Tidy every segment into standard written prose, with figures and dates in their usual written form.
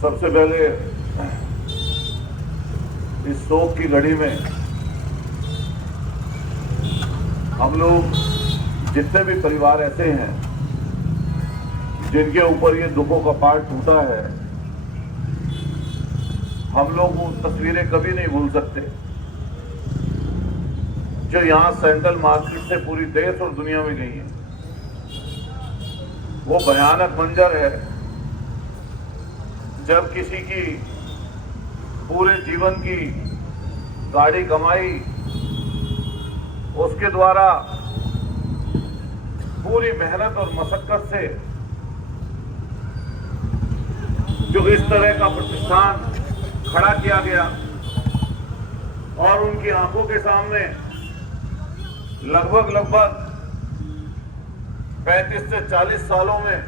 सबसे पहले इस शोक की घड़ी में हम लोग जितने भी परिवार ऐसे हैं जिनके ऊपर ये दुखों का पहाड़ टूटा है, हम लोग वो तस्वीरें कभी नहीं भूल सकते जो यहां सेंट्रल मार्केट से पूरी देश और दुनिया में गई है। वो भयानक मंजर है जब किसी की पूरे जीवन की गाड़ी कमाई, उसके द्वारा पूरी मेहनत और मशक्कत से जो इस तरह का प्रतिष्ठान खड़ा किया गया और उनकी आंखों के सामने लगभग 35 से 40 सालों में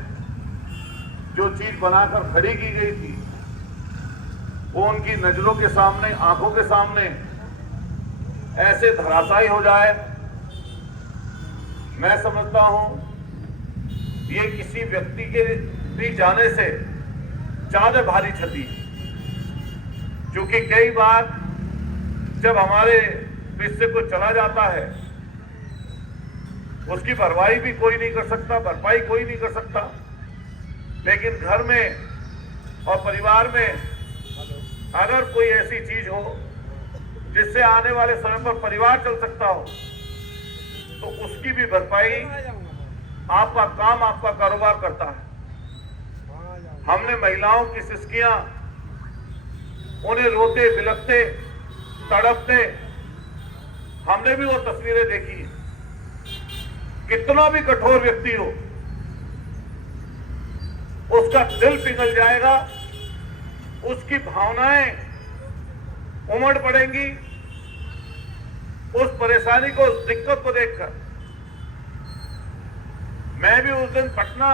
जो चीज बनाकर खड़ी की गई थी वो उनकी नजरों के सामने, आंखों के सामने ऐसे धराशायी हो जाए। मैं समझता हूं ये किसी व्यक्ति के भी जाने से ज्यादा भारी क्षति है, क्योंकि कई बार जब हमारे बीच से कोई चला जाता है उसकी भरपाई भी कोई नहीं कर सकता, भरपाई कोई नहीं कर सकता। लेकिन घर में और परिवार में अगर कोई ऐसी चीज हो जिससे आने वाले समय पर परिवार चल सकता हो तो उसकी भी भरपाई आपका काम, आपका कारोबार करता है। हमने महिलाओं की सिसकियां, उन्हें रोते बिलखते तड़पते, हमने भी वो तस्वीरें देखी। कितना भी कठोर व्यक्ति हो उसका दिल पिघल जाएगा, उसकी भावनाएं उमड़ पड़ेंगी उस परेशानी को, उस दिक्कत को देखकर। मैं भी उस दिन पटना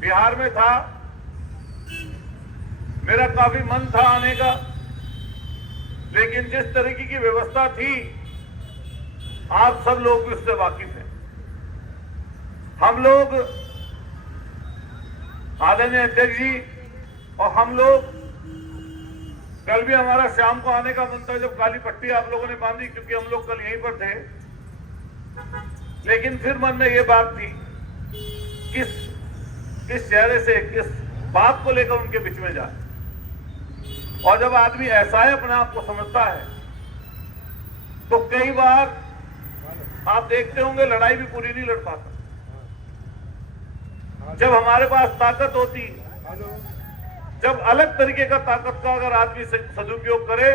बिहार में था, मेरा काफी मन था आने का, लेकिन जिस तरीके की व्यवस्था थी आप सब लोग भी उससे वाकिफ हैं। हम लोग, आदरणीय अध्यक्ष जी और हम लोग, कल भी हमारा शाम को आने का मन था जब काली पट्टी आप लोगों ने बांधी, क्योंकि हम लोग कल यहीं पर थे। लेकिन फिर मन में ये बात थी किस चेहरे से, किस बात को लेकर उनके बीच में जाए। और जब आदमी ऐसा है अपने आप को समझता है तो कई बार आप देखते होंगे लड़ाई भी पूरी नहीं लड़ पाता। जब हमारे पास ताकत होती, जब अलग तरीके का ताकत का अगर आदमी सदुपयोग करे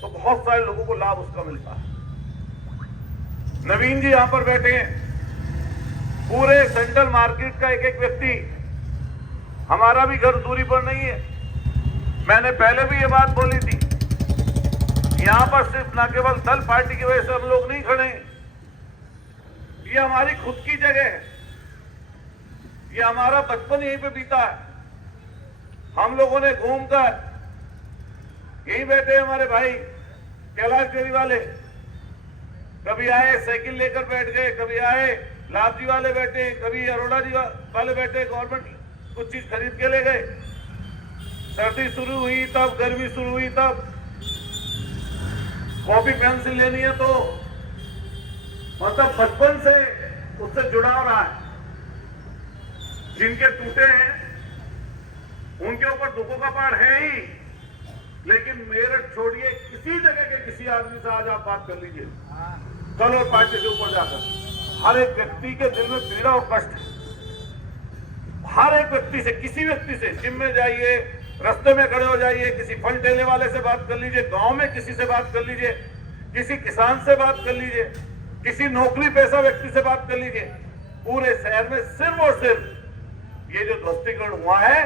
तो बहुत सारे लोगों को लाभ उसका मिलता है। नवीन जी यहां पर बैठे हैं, पूरे सेंट्रल मार्केट का एक एक व्यक्ति, हमारा भी घर दूरी पर नहीं है। मैंने पहले भी ये बात बोली थी, यहां पर सिर्फ न केवल दल पार्टी की वजह से हम लोग नहीं खड़े, ये हमारी खुद की जगह है, ये हमारा बचपन यहीं पे बीता है। हम लोगों ने घूमकर, यहीं बैठे हमारे भाई कैलाश डेरी वाले, कभी आए साइकिल लेकर बैठ गए, कभी आए लाभ जी वाले बैठे, कभी अरोड़ा जी वाले बैठे, गवर्नमेंट कुछ चीज खरीद के ले गए। सर्दी शुरू हुई तब, गर्मी शुरू हुई तब, कॉपी पेंसिल लेनी है तो मतलब बचपन से उससे जुड़ाव रहा है। जिनके टूटे हैं उनके ऊपर दुखों का पहाड़ है ही, लेकिन मेरठ छोड़िए किसी जगह के किसी आदमी से आज आप बात कर लीजिए, कल और पार्टी से ऊपर जाकर, हर एक व्यक्ति के दिल में पीड़ा और कष्ट है। हर एक व्यक्ति से, किसी व्यक्ति से, जिम में जाइए, रास्ते में खड़े हो जाइए, किसी फल ठेले वाले से बात कर लीजिए, गांव में किसी से बात कर लीजिए, किसी किसान से बात कर लीजिए, किसी नौकरी पेशा व्यक्ति से बात कर लीजिए, पूरे शहर में सिर्फ और सिर्फ ये जो ध्वस्तीकरण हुआ है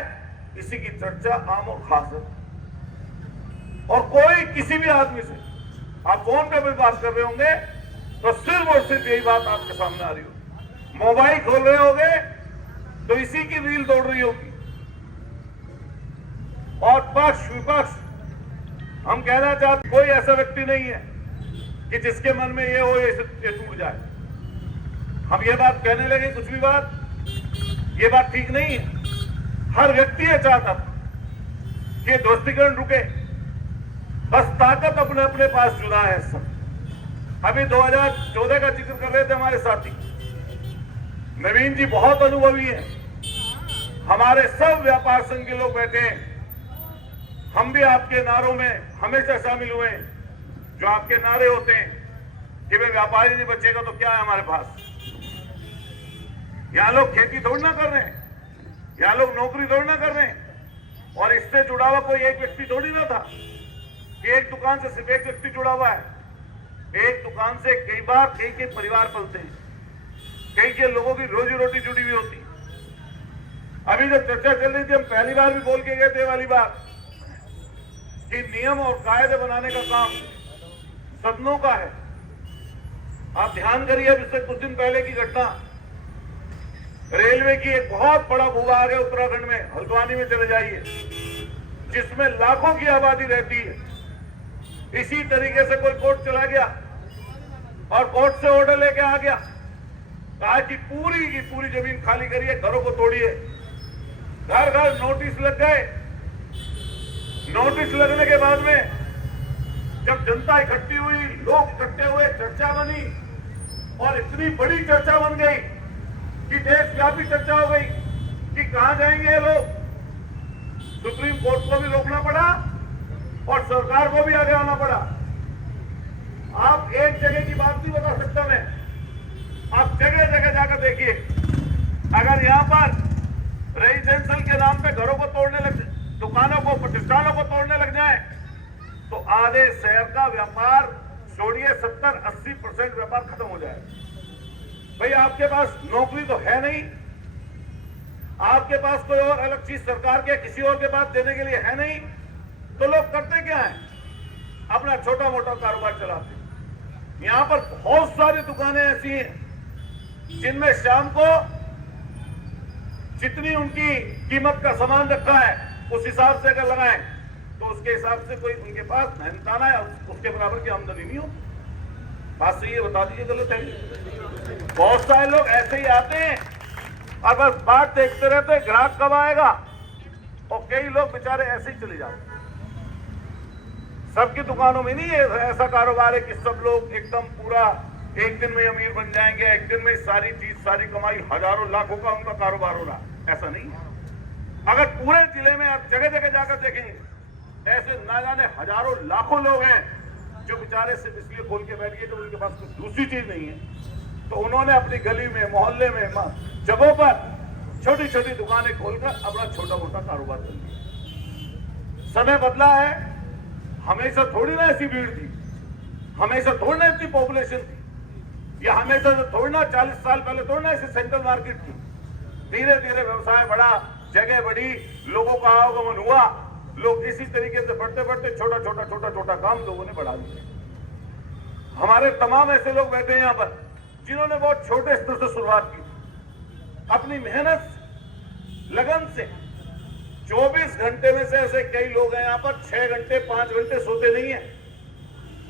इसी की चर्चा आम और खास है। और कोई किसी भी आदमी से आप फोन पे भी बात कर रहे होंगे तो सिर्फ और सिर्फ यही बात आपके सामने आ रही होगी। मोबाइल खोल रहे होंगे तो इसी की रील दौड़ रही होगी। और पक्ष विपक्ष, हम कहना चाहते, कोई ऐसा व्यक्ति नहीं है कि जिसके मन में ये हो ये टूट जाए। हम ये बात कहने लगे, कुछ भी बात, ये बात ठीक नहीं है। हर व्यक्ति ये चाहता कि दोस्तीकरण रुके। बस ताकत अपने अपने पास जुदा है सब। अभी 2014 का जिक्र कर रहे थे हमारे साथी नवीन जी, बहुत अनुभवी है। हमारे सब व्यापार संघ के लोग बैठे हैं, हम भी आपके नारों में हमेशा शामिल हुए हैं। जो आपके नारे होते हैं कि भाई व्यापारी नहीं बचेगा तो क्या है हमारे पास। यहां लोग खेती थोड़ी ना कर रहे हैं, यहां लोग नौकरी थोड़ी ना कर रहे हैं, और इससे जुड़ा हुआ कोई एक व्यक्ति थोड़ी ना था कि एक दुकान से सिर्फ एक व्यक्ति जुड़ा हुआ है। एक दुकान से कई बार कई परिवार पलते हैं, कई के लोगों की रोजी रोटी जुड़ी हुई होती। अभी जब चर्चा चल रही थी, हम पहली बार भी बोल के गए थे वाली बात कि नियम और कायदे बनाने का काम सदनों का है। आप ध्यान करिए, अब इससे कुछ दिन पहले की घटना, रेलवे की एक बहुत बड़ा भूभाग है उत्तराखंड में, हल्द्वानी में चले जाइए, जिसमें लाखों की आबादी रहती है। इसी तरीके से कोई कोर्ट चला गया और कोर्ट से ऑर्डर लेके आ गया, कहा कि पूरी की पूरी जमीन खाली करिए, घरों को तोड़िए। घर घर नोटिस लग गए। नोटिस लगने के बाद में जब जनता इकट्ठी हुई, लोग इकट्ठे हुए, चर्चा बनी, और इतनी बड़ी चर्चा बन गई कि देशव्यापी चर्चा हो गई कि कहां जाएंगे ये लोग। सुप्रीम कोर्ट को भी रोकना पड़ा और सरकार को भी आगे आना पड़ा। आप एक जगह की बात नहीं बता सकता मैं, आप जगह जगह जाकर देखिए। अगर यहां पर रेजिडेंशियल के नाम पे घरों को तोड़ने लग, दुकानों को, प्रतिष्ठानों को तोड़ने लग जाए, तो आधे शहर का व्यापार छोड़िए 70-80% व्यापार खत्म हो जाएगा। भाई आपके पास नौकरी तो है नहीं, आपके पास कोई और अलग चीज सरकार के किसी और के पास देने के लिए है नहीं, तो लोग करते क्या है? अपना छोटा मोटा कारोबार चलाते हैं। यहां पर बहुत सारी दुकानें ऐसी हैं जिनमें शाम को जितनी उनकी कीमत का सामान रखा है उस हिसाब से अगर लगाएं तो उसके हिसाब से कोई उनके पास मेहनताना है, उसके बराबर की आमदनी नहीं हो। बात सही है, बता दीजिए गलत है। बहुत सारे लोग ऐसे ही आते हैं और बस बात देखते रहते हैं ग्राहक कब आएगा, और कई लोग बेचारे ऐसे ही चले जाते हैं। सबकी दुकानों में नहीं है ऐसा कारोबार है कि सब लोग एकदम पूरा एक दिन में अमीर बन जाएंगे, एक दिन में सारी चीज सारी कमाई हजारों लाखों का उनका कारोबार हो रहा, ऐसा नहीं है। अगर पूरे जिले में आप जगह जगह जाकर देखेंगे, ऐसे ना जाने हजारों लाखों लोग हैं जो बेचारे सिर्फ इसलिए खोल के बैठ गए तो उनके पास कुछ दूसरी चीज नहीं है, तो उन्होंने अपनी गली में, मोहल्ले में, जगहों पर छोटी छोटी दुकानें खोलकर अपना छोटा मोटा कारोबार कर लिया। समय बदला है, हमेशा थोड़ी ना ऐसी भीड़ थी, हमेशा थोड़ी ना इतनी पॉपुलेशन थी, या हमेशा थोड़ी ना 40 साल पहले थोड़ी ना ऐसी सेंट्रल मार्केट थी। धीरे धीरे व्यवसाय बढ़ा, जगह बढ़ी, लोगों का आवागमन हुआ, लोग इसी तरीके से बढ़ते बढ़ते छोटा छोटा काम लोगों ने बढ़ा दिया। हमारे तमाम ऐसे लोग बैठे हैं यहाँ पर जिन्होंने बहुत छोटे स्तर से शुरुआत की, अपनी मेहनत लगन से। 24 घंटे में से ऐसे कई लोग हैं यहाँ पर 6 घंटे 5 घंटे सोते नहीं है।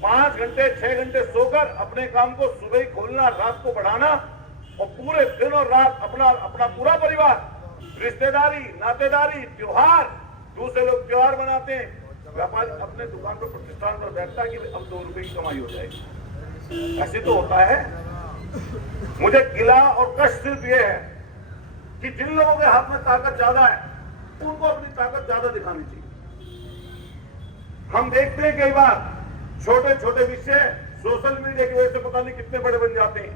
5 घंटे 6 घंटे सोकर अपने काम को सुबह ही खोलना, रात को बढ़ाना, और पूरे दिन और रात अपना पूरा परिवार, रिश्तेदारी, नातेदारी, त्योहार, दूसरे लोग त्योहार मनाते हैं, व्यापारी अपने दुकान पर, प्रतिष्ठान पर बैठता है कि अब 2 रुपए की कमाई हो जाएगी। ऐसे तो होता है। मुझे गिला और कष्ट सिर्फ ये है कि जिन लोगों के हाथ में ताकत ज्यादा है उनको अपनी ताकत ज्यादा दिखानी चाहिए। हम देखते हैं कई बार छोटे छोटे विषय सोशल मीडिया की वजह से पता नहीं कितने बड़े बन जाते हैं,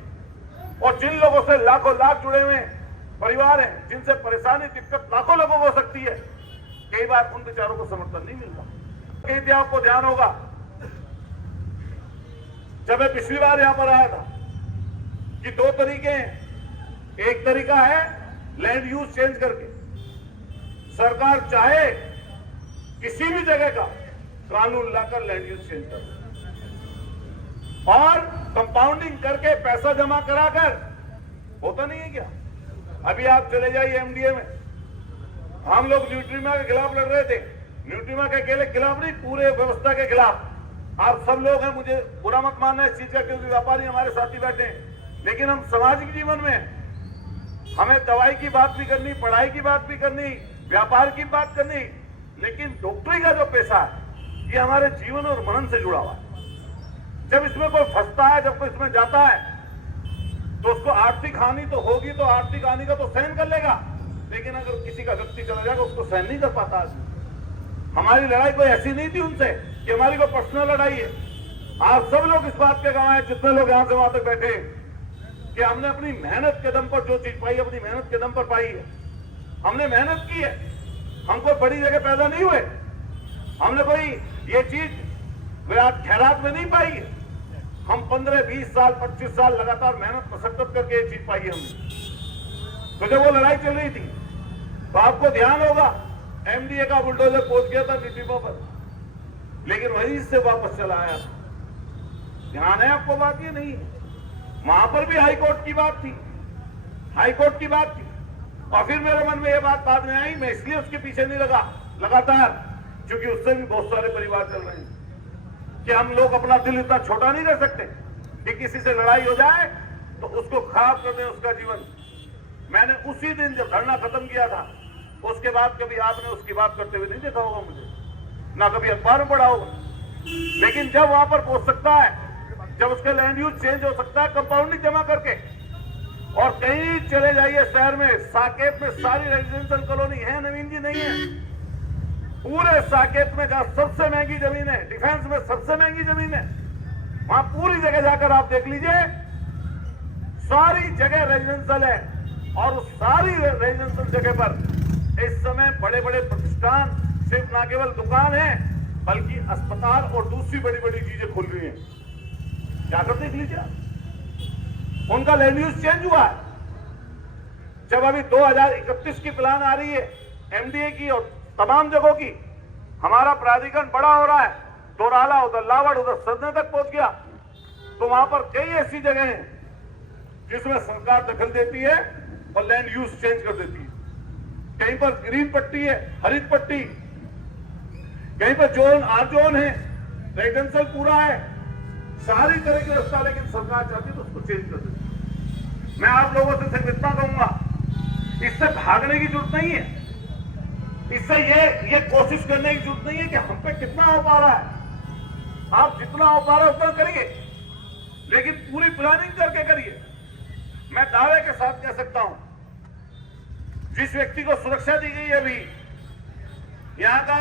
और जिन लोगों से लाखों लाख जुड़े हुए परिवार हैं, जिनसे परेशानी दिक्कत लाखों लोगों को हो सकती है, कई बार उन विचारों को समर्थन नहीं मिलता। कई आपको ध्यान होगा, जब मैं पिछली बार यहां पर आया था, कि 2 तरीके हैं। एक तरीका है लैंड यूज चेंज करके, सरकार चाहे किसी भी जगह का कानून लाकर लैंड यूज चेंज कर, और कंपाउंडिंग करके पैसा जमा कराकर, होता नहीं है क्या? अभी आप चले जाइए एमडीए में, हम लोग न्यूट्रीमा के खिलाफ लड़ रहे थे। न्यूट्रीमा के अकेले खिलाफ नहीं, पूरे व्यवस्था के खिलाफ। आप सब लोग हैं, मुझे बुरा मत मानना इस चीज का, क्योंकि व्यापारी हमारे साथी बैठे हैं, लेकिन हम सामाजिक जीवन में हमें दवाई की बात भी करनी, पढ़ाई की बात भी करनी, व्यापार की बात करनी, लेकिन डॉक्टरी का जो पेशा है ये हमारे जीवन और मनन से जुड़ा हुआ है। जब इसमें कोई फंसता है, जब कोई इसमें जाता है, तो उसको आर्थिक हानि तो होगी, तो आर्थिक हानि का तो सहन कर लेगा, लेकिन अगर किसी का व्यक्ति चला जाएगा उसको सहन नहीं कर पाता आदमी। हमारी लड़ाई कोई ऐसी नहीं थी उनसे कि हमारी कोई पर्सनल लड़ाई है। आप सब लोग इस बात के गवाह हैं, जितने लोग यहां से वहां तक बैठे, कि हमने अपनी मेहनत के दम पर जो चीज पाई, अपनी मेहनत के दम पर पाई है। हमने मेहनत की है, हम कोई बड़ी जगह पैदा नहीं हुए, हमने कोई ये चीज विराट खैरात में नहीं पाई है। हम 15, 20 साल, 25 साल लगातार मेहनत मशक्कत करके ये चीज पाई है हमने। तो जब वो लड़ाई चल रही थी तो आपको ध्यान होगा एमडीए का बुलडोजर पहुंच गया था नीतिमों पर, लेकिन वहीं से वापस चला आया। ध्यान है आपको बात? ये नहीं है। वहां पर भी हाईकोर्ट की बात थी, हाईकोर्ट की बात थी, और फिर मेरे मन में ये बात बाद में आई, मैं इसलिए उसके पीछे नहीं लगा लगातार, क्योंकि उससे भी बहुत सारे परिवार चल रहे हैं कि हम लोग अपना दिल इतना छोटा नहीं कर सकते कि किसी से लड़ाई हो जाए तो उसको खराब कर दें उसका जीवन। मैंने उसी दिन जब धरना खत्म किया था, उसके बाद कभी आपने उसकी बात करते हुए नहीं देखा होगा मुझे, ना कभी अखबार में पढ़ा होगा। लेकिन जब वहां पर पहुंच सकता है, जब उसका लैंड यूज चेंज हो सकता है कंपाउंडिंग जमा करके, और कहीं चले जाइए शहर में, साकेत में सारी रेजिडेंशियल कॉलोनी है, नवीन जी नहीं है। पूरे साकेत में जहां सबसे महंगी जमीन है, डिफेंस में सबसे महंगी जमीन है, वहां पूरी जगह जाकर आप देख लीजिए, सारी जगह रेजिडेंशियल है। और उस सारी रेजिडेंशियल जगह पर इस समय बड़े बड़े प्रतिष्ठान, सिर्फ ना केवल दुकान है बल्कि अस्पताल और दूसरी बड़ी बड़ी चीजें खुल रही हैं। जाकर देख लीजिए, उनका लैंड यूज चेंज हुआ है। जब अभी 2031 की प्लान आ रही है एमडीए की और तमाम जगहों की, हमारा प्राधिकरण बड़ा हो रहा है, दोराला, उधर लावड़, उधर सदने तक पहुंच गया, तो वहां पर कई ऐसी जगह हैं जिसमें सरकार दखल देती है और लैंड यूज चेंज कर देती है। कहीं पर ग्रीन पट्टी है, हरित पट्टी, कहीं पर जोन आर जोन है, रेजिडेंशियल पूरा है, सारी तरह की व्यवस्था, लेकिन सरकार चाहती है तो उसको चेंज कर देती है। मैं आप लोगों से सिर्फ इतना कहूंगा, इससे भागने की जरूरत नहीं है, इससे ये कोशिश करने की जरूरत नहीं है कि हम पे कितना हो पा रहा है। आप जितना हो पा रहा है उतना करिए, लेकिन पूरी प्लानिंग करके करिए। मैं दावे के साथ कह सकता हूं, जिस व्यक्ति को सुरक्षा दी गई है अभी, यहां का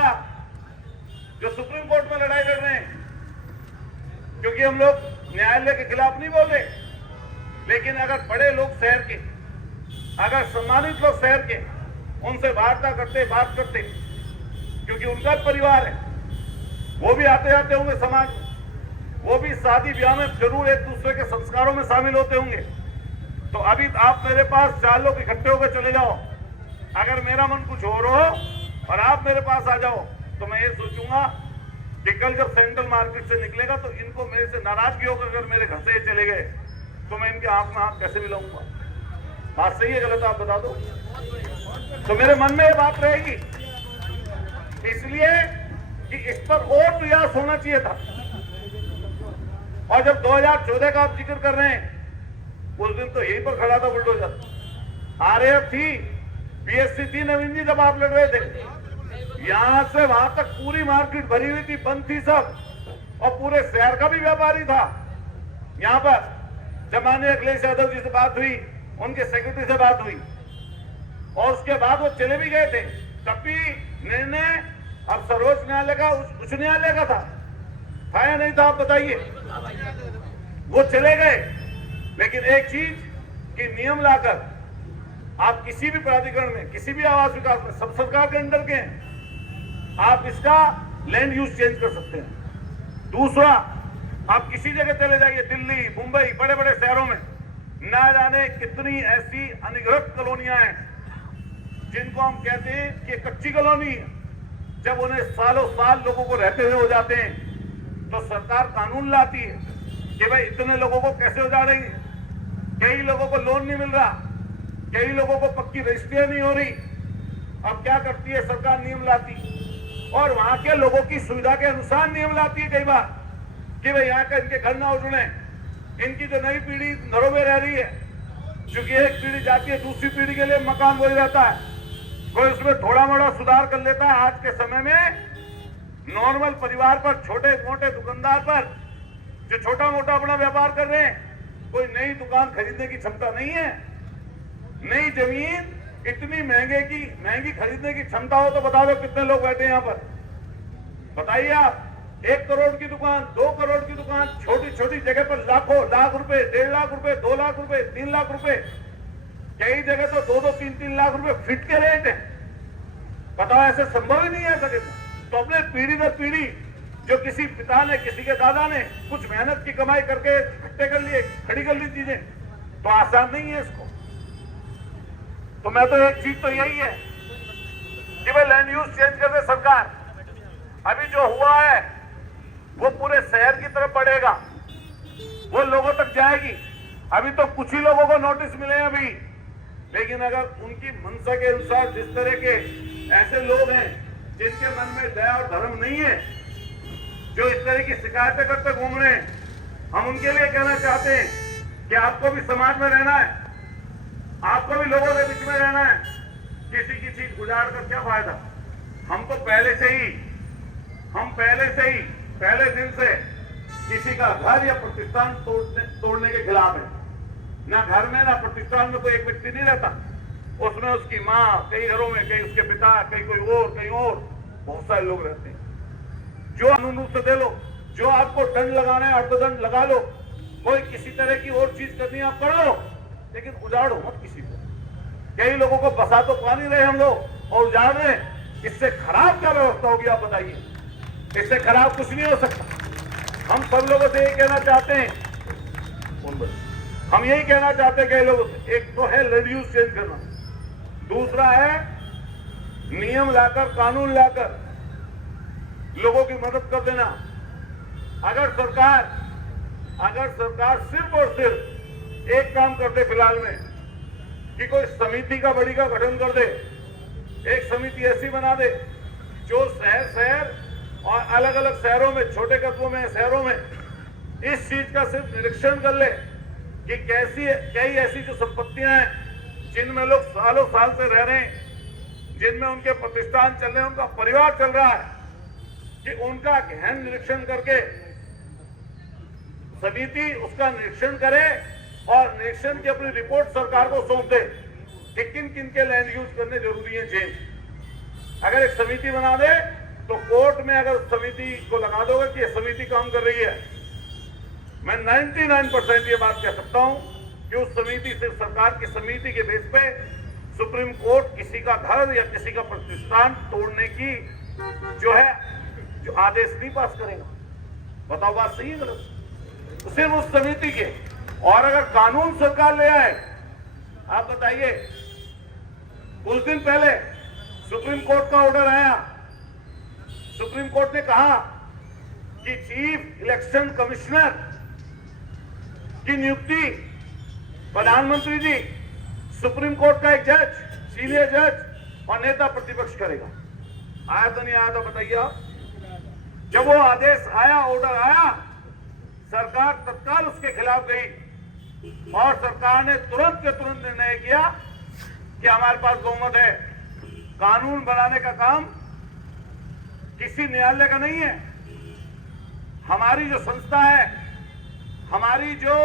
जो सुप्रीम कोर्ट में लड़ाई लड़ रहे हैं, क्योंकि हम लोग न्यायालय के खिलाफ नहीं बोल रहे, लेकिन अगर बड़े लोग शहर के, अगर सम्मानित लोग शहर के, उनसे वार्ता करते, बात करते, क्योंकि उनका परिवार है, वो भी आते जाते होंगे समाज, वो भी शादी ब्याह में जरूर एक दूसरे के संस्कारों में शामिल होते होंगे। तो अभी आप मेरे पास 4 लोग इकट्ठे होकर चले जाओ, अगर मेरा मन कुछ और हो और आप मेरे पास आ जाओ, तो मैं ये सोचूंगा कि कल जब सेंट्रल मार्केट से निकलेगा तो इनको मेरे से नाराजगी होकर अगर मेरे घर से चले गए तो मैं इनके हाथ में हाथ कैसे मिलाऊंगा? बात सही है गलत आप बता दो। तो मेरे मन में ये बात रहेगी, इसलिए कि इस पर और प्रयास होना चाहिए था। और जब 2014 का आप जिक्र कर रहे हैं, उस दिन तो यहीं पर खड़ा था बुलडोजर, आरएएफ थी, बीएससी थी, नवीन जी जब आप लड़ रहे थे, यहां से वहां तक पूरी मार्केट भरी हुई थी, बंद थी सब, और पूरे शहर का भी व्यापारी था। यहां पर जब माननीय अखिलेश यादव जी से बात हुई, उनके सेक्रेटरी से बात हुई, और उसके बाद वो चले भी गए थे, तब भी निर्णय अब सर्वोच्च न्यायालय का, उच्च न्यायालय का था या नहीं था? आप बताइए। वो चले गए, लेकिन एक चीज कि नियम लाकर आप किसी भी प्राधिकरण में, किसी भी आवास विकास में, सब सरकार के अंडर के हैं, आप इसका लैंड यूज चेंज कर सकते हैं। दूसरा, आप किसी जगह चले जाइए, दिल्ली, मुंबई, बड़े बड़े शहरों में, ना जाने कितनी ऐसी अनधिकृत कॉलोनियां हैं जिनको हम कहते हैं कि कच्ची कॉलोनी है। जब उन्हें सालों साल लोगों को रहते हुए हो जाते हैं तो सरकार कानून लाती है कि भाई इतने लोगों को कैसे उजाड़ेंगे। कई लोगों को लोन नहीं मिल रहा, कई लोगों को पक्की रजिस्ट्रियां नहीं हो रही। अब क्या करती है सरकार? नियम लाती, और वहां के लोगों की सुविधा के अनुसार नियम लाती है कई बार कि भाई यहाँ का इनके घर ना उजड़े। इनकी जो नई पीढ़ी घरों में रह रही है, क्योंकि एक पीढ़ी जाती है, दूसरी पीढ़ी के लिए मकान वही रहता है, कोई उसमें थोड़ा मोड़ा सुधार कर लेता है। आज के समय में नॉर्मल परिवार पर, छोटे मोटे दुकानदार पर, जो छोटा मोटा अपना व्यापार कर रहे हैं, कोई नई दुकान खरीदने की क्षमता नहीं है। नई जमीन इतनी महंगी खरीदने की क्षमता हो तो बता दो कितने लोग बैठे हैं यहाँ पर, बताइए आप। 1 करोड़ की दुकान, 2 करोड़ की दुकान, छोटी छोटी जगह पर लाखों, लाख रुपए, 1.5 लाख रुपए, 2 लाख रुपए, 3 लाख रुपए, कई जगह तो 2-2, 3-3 लाख रुपए फिट के रेट है। बताओ, ऐसे संभव ही नहीं है सके। तो अपने पीढ़ी दर पीढ़ी जो किसी पिता ने, किसी के दादा ने कुछ मेहनत की कमाई करके इकट्ठे कर लिए, खड़ी कर ली चीजें, तो आसान नहीं है इसको। तो मैं तो एक चीज तो यही है कि भाई लैंड यूज चेंज कर दे सरकार। अभी जो हुआ है वो पूरे शहर की तरफ बढ़ेगा, वो लोगों तक जाएगी। अभी तो कुछ ही लोगों को नोटिस मिले हैं अभी, लेकिन अगर उनकी मंशा के अनुसार जिस तरह के ऐसे लोग हैं जिनके मन में दया और धर्म नहीं है, जो इस तरह की शिकायतें करते घूम रहे हैं, हम उनके लिए कहना चाहते हैं कि आपको भी समाज में रहना है, आपको भी लोगों के बीच में रहना है। किसी की चीज उजाड़ कर क्या फायदा। हम तो पहले से ही पहले दिन से किसी का घर या प्रतिष्ठान तोड़ने के खिलाफ है। ना घर में ना प्रतिष्ठान में कोई एक व्यक्ति नहीं रहता, उसमें उसकी माँ, कई घरों में कई उसके पिता, कहीं कहीं और बहुत सारे लोग रहते हैं। जो कानून रूप से दे लो, जो आपको दंड लगाना है अर्थदंड लगा लो, कोई किसी तरह की और चीज करनी है आप कर लो, लेकिन उजाड़ो मत किसी को। कई लोगों को बसा तो पा नहीं रहे हम लोग और उजाड़ रहे हैं। इससे खराब क्या व्यवस्था होगी आप बताइए। इससे खराब कुछ नहीं हो सकता। हम सब लोगों से यही कहना चाहते हैं, कई लोगों से, एक तो है लैंड यूज चेंज करना, दूसरा है नियम लाकर, कानून लाकर लोगों की मदद कर देना। अगर सरकार सिर्फ और सिर्फ एक काम कर दे फिलहाल में कि कोई समिति का बड़ी का गठन कर दे, एक समिति ऐसी बना दे जो शहर और अलग अलग शहरों में, छोटे कस्बों में, शहरों में इस चीज का सिर्फ निरीक्षण कर ले कि कई ऐसी जो संपत्तियां हैं जिनमें लोग सालों साल से रह रहे हैं, जिनमें उनके प्रतिष्ठान चल रहे हैं, उनका परिवार चल रहा है, कि उनका गहन निरीक्षण करके समिति उसका निरीक्षण करे और निरीक्षण की अपनी रिपोर्ट सरकार को सौंप दे कि किन किन के लैंड यूज करने जरूरी है चेंज। अगर एक समिति बना दे तो कोर्ट में अगर समिति को लगा दोगे कि ये समिति काम कर रही है, मैं 99% ये बात कह सकता हूं कि उस समिति से, सरकार की समिति के बेस पे सुप्रीम कोर्ट किसी का घर या किसी का प्रतिष्ठान तोड़ने की जो आदेश नहीं पास करेगा। बताओ बात सही है गलत? तो सिर्फ उस समिति के, और अगर कानून सरकार ले आए, आप बताइए, कुछ दिन पहले सुप्रीम कोर्ट का ऑर्डर आया, सुप्रीम कोर्ट ने कहा कि चीफ इलेक्शन कमिश्नर की नियुक्ति प्रधानमंत्री जी, सुप्रीम कोर्ट का एक जज, सीनियर जज और नेता प्रतिपक्ष करेगा। आया तो नहीं आया था बताइए आप? जब वो आदेश आया, ऑर्डर आया, सरकार तत्काल उसके खिलाफ गई और सरकार ने तुरंत के तुरंत निर्णय किया कि हमारे पास बहुमत है। कानून बनाने का काम किसी न्यायालय का नहीं है। हमारी जो संस्था है, हमारी जो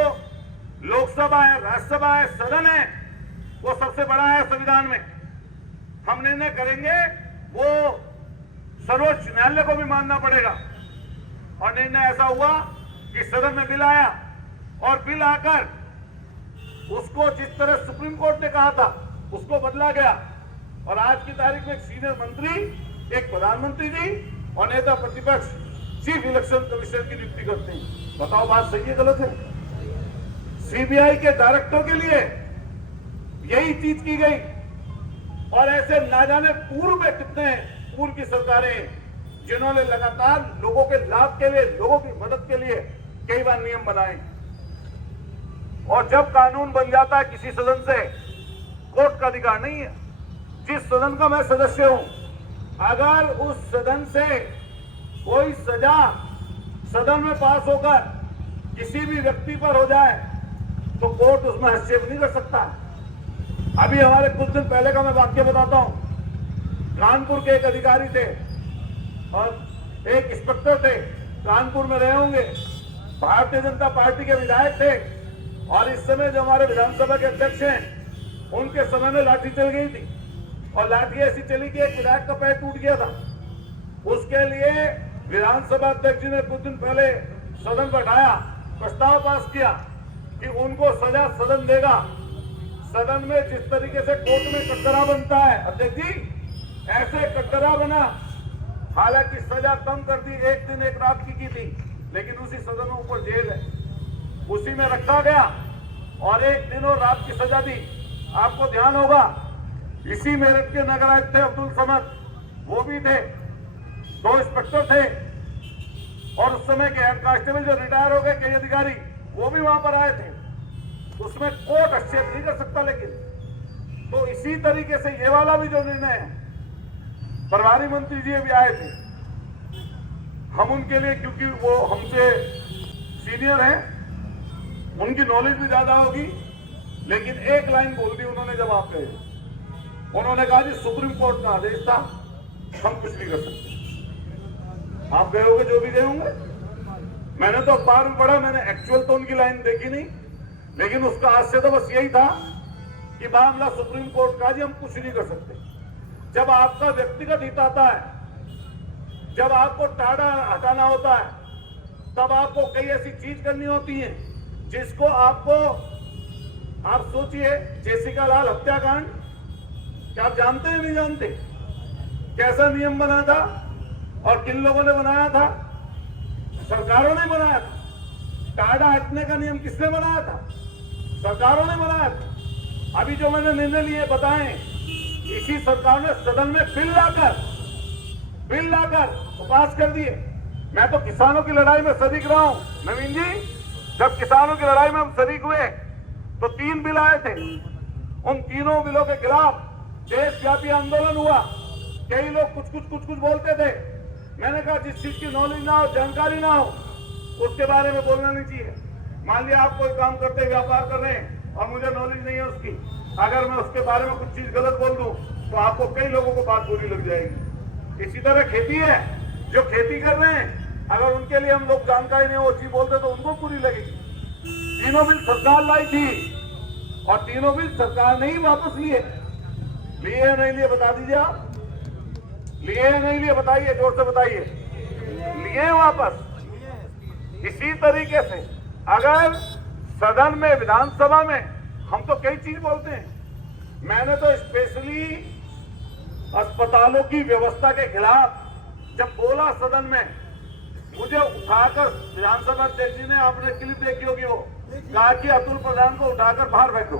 लोकसभा है, राज्यसभा है, सदन है, वो सबसे बड़ा है संविधान में। हम निर्णय करेंगे, वो सर्वोच्च न्यायालय को भी मानना पड़ेगा। और निर्णय ऐसा हुआ कि सदन में बिल आया और बिल आकर उसको जिस तरह सुप्रीम कोर्ट ने कहा था उसको बदला गया, और आज की तारीख में एक सीनियर मंत्री, एक प्रधानमंत्री जी और नेता प्रतिपक्ष चीफ इलेक्शन कमिश्नर की नियुक्ति करते हैं। बताओ बात सही है गलत है? सीबीआई के डायरेक्टर के लिए यही चीज की गई, और ऐसे ना जाने पूर्व में कितने पूर्व की सरकारें जिन्होंने लगातार लोगों के लाभ के लिए, लोगों की मदद के लिए कई बार नियम बनाए। और जब कानून बन जाता है किसी सदन से, कोर्ट का अधिकार नहीं है। जिस सदन का मैं सदस्य हूं, अगर उस सदन से कोई सजा सदन में पास होकर किसी भी व्यक्ति पर हो जाए तो कोर्ट उसमें हस्तक्षेप नहीं कर सकता। अभी हमारे कुछ दिन पहले का मैं वाक्य बताता हूं। कानपुर के एक अधिकारी थे और एक इंस्पेक्टर थे, कानपुर में रहे होंगे, भारतीय जनता पार्टी के विधायक थे, और इस समय जो हमारे विधानसभा के अध्यक्ष हैं उनके समय में लाठी चल गई थी और लाठी ऐसी चली कि एक विधायक का पैर टूट गया था। उसके लिए विधानसभा अध्यक्ष जी ने कुछ दिन पहले सदन बैठाया, प्रस्ताव पास किया कि उनको सजा सदन देगा। सदन में जिस तरीके से कोर्ट में कटघरा बनता है, अध्यक्ष जी ऐसे कटघरा बना, हालांकि सजा कम कर दी, 1 दिन 1 रात की थी, लेकिन उसी सदन में ऊपर जेल है, उसी में रखा गया और 1 दिन और रात की सजा दी। आपको ध्यान होगा इसी मेरठ के नगर आयुक्त थे अब्दुल समद, वो भी थे, 2 इंस्पेक्टर थे और उस समय के हेड कांस्टेबल जो रिटायर हो गए कई अधिकारी वो भी वहां पर आए थे। उसमें कोर्ट हस्तक्षेप नहीं कर सकता, लेकिन तो इसी तरीके से ये वाला भी जो निर्णय है, प्रभारी मंत्री जी भी आए थे, हम उनके लिए, क्योंकि वो हमसे सीनियर हैं, उनकी नॉलेज भी ज्यादा होगी, लेकिन एक लाइन बोल दी उन्होंने जवाब पे, उन्होंने कहा जी सुप्रीम कोर्ट का आदेश था, हम कुछ नहीं कर सकते। आप गए होंगे, जो भी गए होंगे, मैंने तो अखबार में पढ़ा, मैंने एक्चुअल तो उनकी लाइन देखी नहीं, लेकिन उसका हास्य तो बस यही था कि मामला सुप्रीम कोर्ट का, जी हम कुछ नहीं कर सकते। जब आपका व्यक्तिगत हित आता है, जब आपको टाड़ा हटाना होता है, तब आपको कई ऐसी चीज करनी होती है जिसको आपको, आप सोचिए जेसिका लाल हत्याकांड, क्या आप जानते हैं नहीं जानते कैसा नियम बना था और किन लोगों ने बनाया था? सरकारों ने बनाया था। टाड़ा हटने का नियम किसने बनाया था? सरकारों ने बनाया था। अभी जो मैंने निर्णय लिए बताएं, इसी सरकार ने सदन में बिल लाकर पास कर दिए। मैं तो किसानों की लड़ाई में शरीक रहा हूं नवीन जी, जब किसानों की लड़ाई में हम शरीक हुए तो 3 बिल आए थे, उन तीनों बिलों के खिलाफ देशव्यापी आंदोलन हुआ। कई लोग कुछ बोलते थे, मैंने कहा जिस चीज की नॉलेज ना हो, जानकारी ना हो, उसके बारे में बोलना नहीं चाहिए। मान लिया आप कोई काम करते, व्यापार कर रहे हैं और मुझे नॉलेज नहीं है उसकी, अगर मैं उसके बारे में कुछ चीज गलत बोल दूं तो आपको कई लोगों को बात बुरी लग जाएगी। इसी तरह खेती है, जो खेती कर रहे हैं, अगर उनके लिए हम लोग जानकारी नहीं वो चीज बोलते तो उनको बुरी लगेगी। तीनों बिल सरकार लाई थी और तीनों बिल सरकार ने ही वापस लिए या नहीं लिए? बता दीजिए आप, लिए या नहीं लिए? बताइए, जोर से बताइए। लिए वापस। इसी तरीके से अगर सदन में, विधानसभा में हम तो कई चीज बोलते हैं, मैंने तो स्पेशली अस्पतालों की व्यवस्था के खिलाफ जब बोला सदन में, मुझे उठाकर विधानसभा अध्यक्ष जी ने, आपने क्लिप देखी होगी, वो कहा कि अतुल प्रधान को उठाकर बाहर फेंक दो।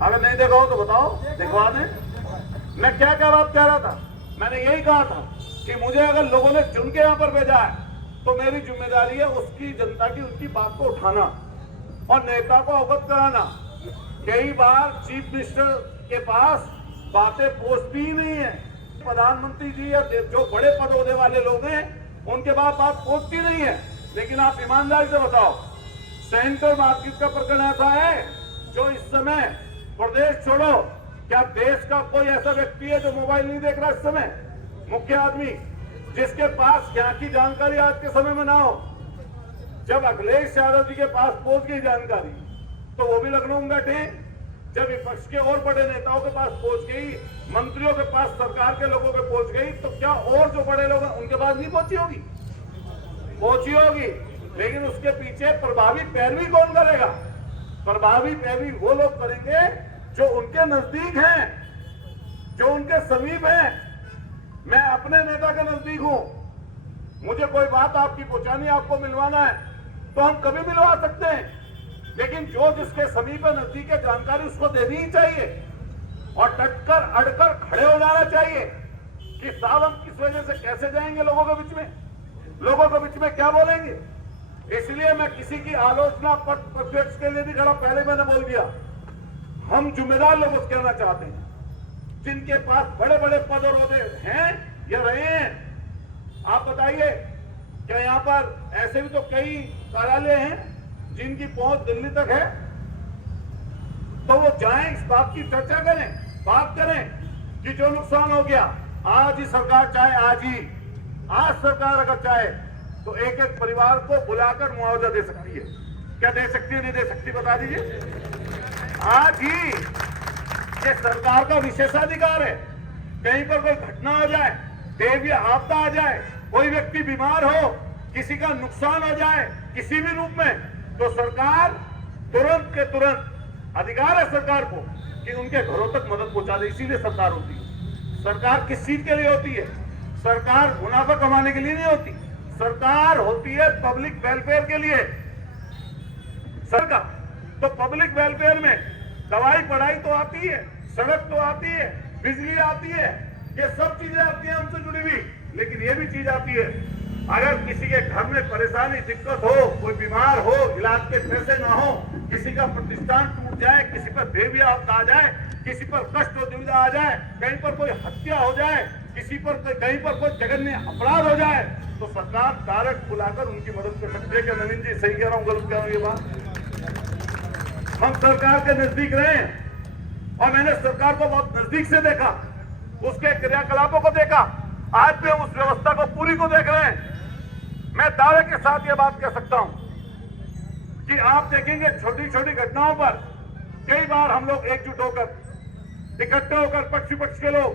अगर नहीं देखा हो तो बताओ, दिखवा दें। मैं क्या कह रहा था? मैंने यही कहा था कि मुझे अगर लोगों ने चुन के यहाँ पर भेजा है तो मेरी जिम्मेदारी है उसकी, जनता की, उसकी बात को उठाना और नेता को अवगत कराना। कई बार चीफ मिनिस्टर के पास बातें पहुंचती ही नहीं है, प्रधानमंत्री जी या जो बड़े पद होने वाले लोग हैं उनके पास बात पहुंचती नहीं है। लेकिन आप ईमानदारी से बताओ, सेंट्रल मार्केट का प्रकरण ऐसा है जो इस समय, प्रदेश छोड़ो, क्या देश का कोई ऐसा व्यक्ति है जो मोबाइल नहीं देख रहा इस समय? मुख्य आदमी जिसके पास यहाँ की जानकारी आज के समय में ना हो। जब अखिलेश यादव जी के पास पहुंच गई जानकारी तो वो भी लखनऊ में बैठे। जब विपक्ष के और बड़े नेताओं के पास पहुंच गई, मंत्रियों के पास, सरकार के लोगों के पहुंच गई, तो क्या और जो बड़े लोग हैं उनके पास नहीं पहुंची होगी? पहुंची होगी, लेकिन उसके पीछे प्रभावी पैरवी कौन करेगा? प्रभावी पैरवी वो लोग करेंगे जो उनके नजदीक हैं, जो उनके समीप हैं। मैं अपने नेता के नजदीक हूं, मुझे कोई बात आपकी पहुंचानी, आपको मिलवाना है तो हम कभी मिलवा सकते हैं, लेकिन जो जिसके समीप है, नजदीक है, जानकारी उसको देनी ही चाहिए और डटकर अड़कर खड़े हो जाना चाहिए कि साहब हम किस वजह से कैसे जाएंगे लोगों के बीच में, लोगों के बीच में क्या बोलेंगे। इसलिए मैं किसी की आलोचना पर प्रत्यक्ष के लिए नहीं खड़ा, पहले मैंने बोल दिया, हम जिम्मेदार लोगों से कहना चाहते हैं जिनके पास बड़े बड़े पद और ओहदे हैं या रहे हैं। आप बताइए, क्या यहाँ पर ऐसे भी तो कई कार्यालय हैं जिनकी पहुंच दिल्ली तक है? तो वो जाएं, इस बात की चर्चा करें, बात करें कि जो नुकसान हो गया आज ही सरकार चाहे आज सरकार अगर चाहे तो एक एक परिवार को बुलाकर मुआवजा दे सकती है। क्या दे सकती है, नहीं दे सकती, बता दीजिए। आज ही ये सरकार का विशेषाधिकार है। कहीं पर कोई घटना हो जाए, दैवीय आपदा आ जाए, कोई व्यक्ति बीमार हो, किसी का नुकसान हो जाए किसी भी रूप में, तो सरकार तुरंत के तुरंत अधिकार है सरकार को कि उनके घरों तक मदद पहुंचा दे। इसीलिए सरकार होती है। सरकार किस चीज के लिए होती है? सरकार मुनाफा कमाने के लिए नहीं होती। सरकार होती है पब्लिक वेलफेयर के लिए। सरकार तो पब्लिक वेलफेयर में दवाई पढ़ाई तो आती है, सड़क तो आती है, बिजली आती है, ये सब चीजें आती है हमसे जुड़ी हुई। लेकिन ये भी चीज आती है, अगर किसी के घर में परेशानी दिक्कत हो, कोई बीमार हो, इलाज के पैसे ना हो, किसी का प्रतिष्ठान टूट जाए, किसी पर दैवीय आपदा आ जाए, किसी पर कष्ट और दुविधा आ जाए, कहीं पर कोई हत्या हो जाए, किसी पर कहीं पर कोई जघन्य अपराध हो जाए, तो सरकार डायरेक्ट बुलाकर उनकी मदद कर सकती है। क्या नवीन जी सही कह रहा हूँ, गलत कह रहा हूँ ये बात? हम सरकार के नजदीक रहे और मैंने सरकार को बहुत नजदीक से देखा, उसके क्रियाकलापों को देखा, आज भी हम उस व्यवस्था को पूरी को देख रहे हैं। मैं दावे के साथ ये बात कह सकता हूं कि आप देखेंगे छोटी छोटी घटनाओं पर कई बार हम लोग एकजुट होकर, इकट्ठे होकर, पक्ष विपक्ष के लोग,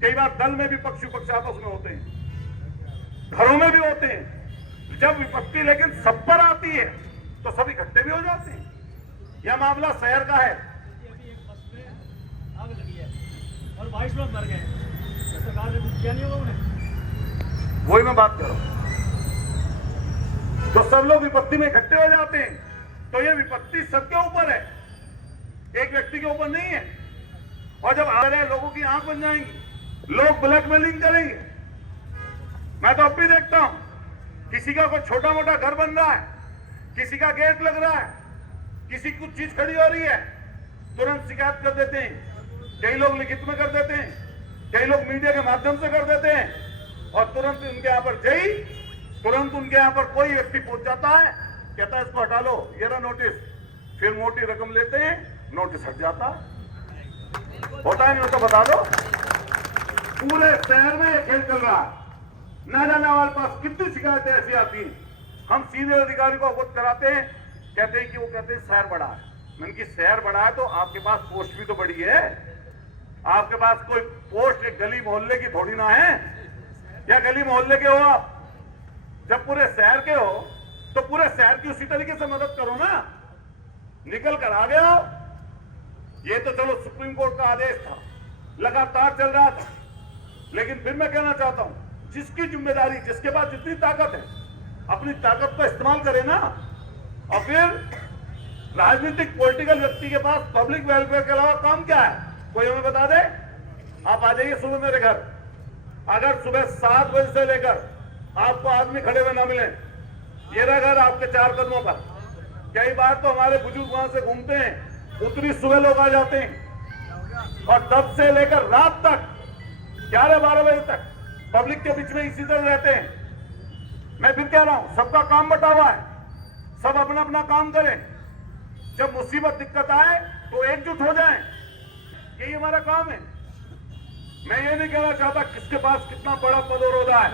कई बार दल में भी पक्ष विपक्ष आपस में होते हैं, घरों में भी होते हैं। जब विपत्ति लेकिन सब पर आती है तो सब इकट्ठे भी हो जाते हैं। यह मामला शहर का है। अभी एक बस में आग लगी है और 22 लोग मर गए, सरकार ने कुछ किया नहीं होगा उन्हें। वही मैं बात कर रहा हूं। तो सब लोग विपत्ति में इकट्ठे हो जाते हैं, तो ये विपत्ति सबके ऊपर है, एक व्यक्ति के ऊपर नहीं है। और जब आ रहे लोगों की आंख बन जाएंगी, लोग ब्लैकमेलिंग करेंगे। मैं तो अब भी देखता हूं, किसी का कोई छोटा मोटा घर बन रहा है, किसी का गेट लग रहा है, किसी कुछ चीज खड़ी हो रही है, तुरंत शिकायत कर देते हैं। कई लोग लिखित में कर देते हैं, कई लोग मीडिया के माध्यम से कर देते हैं, और तुरंत उनके यहाँ पर तुरंत उनके यहाँ पर कोई व्यक्ति पहुंच जाता है, कहता है इसको हटा लो, ये रहा नोटिस, फिर मोटी रकम लेते हैं, नोटिस हट जाता है। होता है नहीं तो बता दो। पूरे शहर में ये खेल चल रहा है। ना जाने हमारे पास कितनी शिकायतें ऐसी आती हैं, हम सीधे अधिकारी को अवगत कराते हैं, कहते हैं कि वो कहते हैं शहर बड़ा है। मैंने कि शहर बड़ा है तो आपके पास पोस्ट भी तो बड़ी है, आपके पास कोई पोस्ट एक गली मोहल्ले की थोड़ी ना है, या गली मोहल्ले के हो आप? जब पूरे शहर के हो तो पूरे शहर की उसी तरीके से मदद करो ना, निकल कर आ गया। ये तो चलो सुप्रीम कोर्ट का आदेश था, लगातार चल रहा था, लेकिन फिर मैं कहना चाहता हूं, जिसकी जिम्मेदारी, जिसके पास जितनी ताकत है, अपनी ताकत का इस्तेमाल करे ना। और फिर राजनीतिक पॉलिटिकल व्यक्ति के पास पब्लिक वेलफेयर के अलावा काम क्या है, कोई हमें बता दे। आप आ जाइए सुबह मेरे घर, अगर सुबह 7 बजे से लेकर आपको आदमी खड़े हुए ना मिले, ये रहा घर आपके 4 कदमों पर। कई बार तो हमारे बुजुर्ग वहां से घूमते हैं, उतनी सुबह लोग आ जाते हैं, और तब से लेकर रात तक 11-12 बजे तक पब्लिक के बीच में इसी तरह रहते हैं। मैं फिर कह रहा हूं, सबका काम बटा हुआ है, सब अपना अपना काम करें। जब मुसीबत दिक्कत आए तो एकजुट हो जाएं, यही हमारा काम है। मैं ये नहीं कहना चाहता किसके पास कितना बड़ा पद और ओहदा है,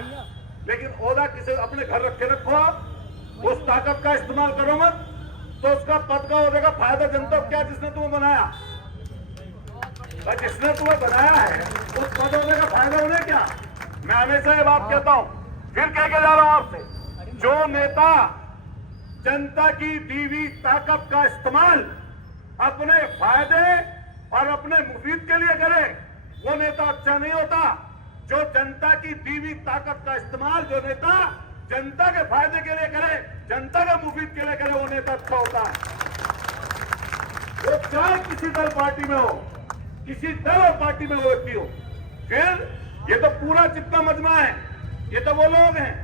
लेकिन ओहदा किसे अपने घर रखे रखो, आप उस ताकत का इस्तेमाल करो मत, तो उसका पद का ओहदे का फायदा जनता को क्या? जिसने तुम्हें बनाया, जिसने तुम्हें बनाया है उस पद ओहदे का फायदा उन्हें क्या? मैं हमेशा ये बात कहता हूं, फिर कह के जा रहा हूं आपसे, जो नेता जनता की दी हुई ताकत का इस्तेमाल अपने फायदे और अपने मुफीद के लिए करे, वो नेता अच्छा नहीं होता। जो जनता की दी हुई ताकत का इस्तेमाल, जो नेता जनता के फायदे के लिए करे, जनता के मुफीद के लिए करे, वो नेता अच्छा होता है। वो चाहे किसी दल पार्टी में हो, किसी दल और पार्टी में वो व्यक्ति हो। फिर ये तो पूरा जितना मजमा है, ये तो वो लोग हैं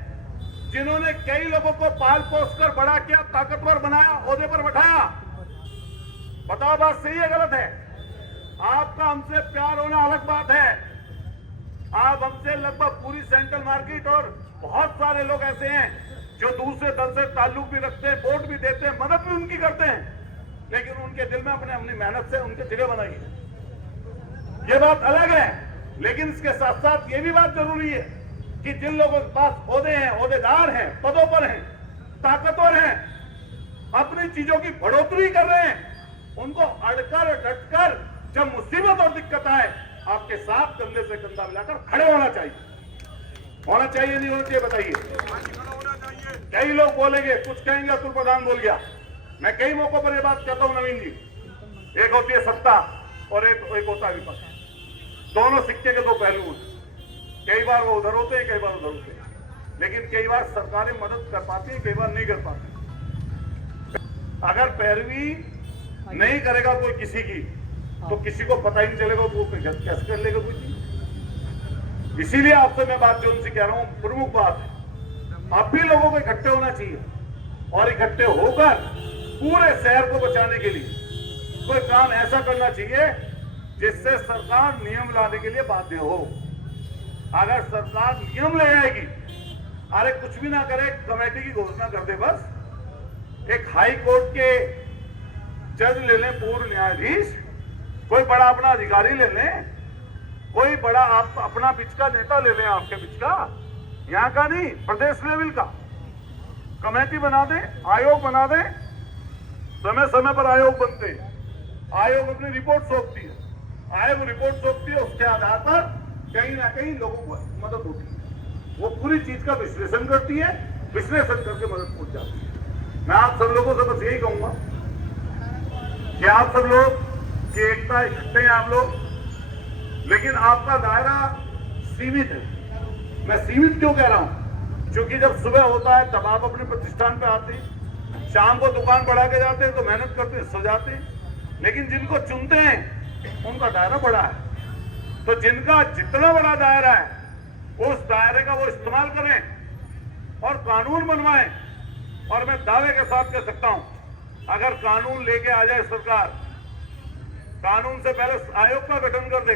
जिन्होंने कई लोगों को पाल पोस कर बड़ा किया, ताकतवर बनाया, ओहदे पर बैठाया। बताओ बात सही है गलत है? आपका हमसे प्यार होना अलग बात है, आप हमसे लगभग पूरी सेंट्रल मार्केट और बहुत सारे लोग ऐसे हैं जो दूसरे दल से ताल्लुक भी रखते हैं, वोट भी देते हैं, मदद भी उनकी करते हैं, लेकिन उनके दिल में अपनी मेहनत से उनकी जगह बनाई है। ये बात अलग है। लेकिन इसके साथ साथ ये भी बात जरूरी है कि जिन लोगों के पास ओहदे हैं, ओहदेदार हैं, पदों पर हैं, ताकतवर हैं, अपनी चीजों की बढ़ोतरी कर रहे हैं, उनको अड़कर डटकर जब मुसीबत और दिक्कत आए आपके साथ कंधे से कंधा मिलाकर खड़े होना चाहिए। होना चाहिए नहीं होना चाहिए बताइए। कई लोग बोलेंगे, कुछ कहेंगे अतुल प्रधान बोल गया। मैं कई मौकों पर यह बात कहता हूं नवीन जी, एक होती है सत्ता और एक होता है विपक्ष। दोनों सिक्के के दो पहलू हैं। कई बार वो उधर होते हैं, कई बार उधर होते हैं, लेकिन कई बार सरकारें मदद कर पाती हैं, कई बार नहीं कर पाती। अगर पैरवी नहीं करेगा कोई किसी की तो किसी को पता ही नहीं चलेगा वो कैसे कर लेगा कोई चीज। इसीलिए आपसे मैं बात जो उनसे कह रहा हूं, प्रमुख बात है अब भी लोगों को इकट्ठे होना चाहिए और इकट्ठे होकर पूरे शहर को बचाने के लिए कोई काम ऐसा करना चाहिए जिससे सरकार नियम लाने के लिए बाध्य हो। अगर सरकार नियम ले आएगी, अरे कुछ भी ना करे, कमेटी की घोषणा कर दे, बस एक हाई कोर्ट के जज ले लें, पूर्व न्यायाधीश, कोई बड़ा अपना अधिकारी ले लें, कोई बड़ा आप अपना बीच का नेता ले लें, आपके बीच का, यहाँ का नहीं, प्रदेश लेवल का कमेटी बना दे, आयोग बना दे। समय समय पर आयोग बनते हैं, आयोग अपनी रिपोर्ट सौंपती है, आयोग रिपोर्ट सौंपती है, उसके आधार पर कहीं ना कहीं लोगों को मदद होती है। वो पूरी चीज का विश्लेषण करती है, विश्लेषण करके मदद पहुंच जाती है। मैं आप सब लोगों से बस यही कहूंगा कि आप सब लोग की एकता इकट्ठे हैं आप लोग, लेकिन आपका दायरा सीमित है। मैं सीमित क्यों कह रहा हूं? क्योंकि जब सुबह होता है तब आप अपने प्रतिष्ठान पे आते हैं, शाम को दुकान बढ़ा के जाते हैं तो मेहनत करते हैं, सजाते हैं, लेकिन जिनको चुनते हैं उनका दायरा बड़ा है। तो जिनका जितना बड़ा दायरा है उस दायरे का वो इस्तेमाल करें और कानून बनवाएं। और मैं दावे के साथ कह सकता हूं, अगर कानून लेके आ जाए सरकार, कानून से पहले आयोग का गठन कर दे,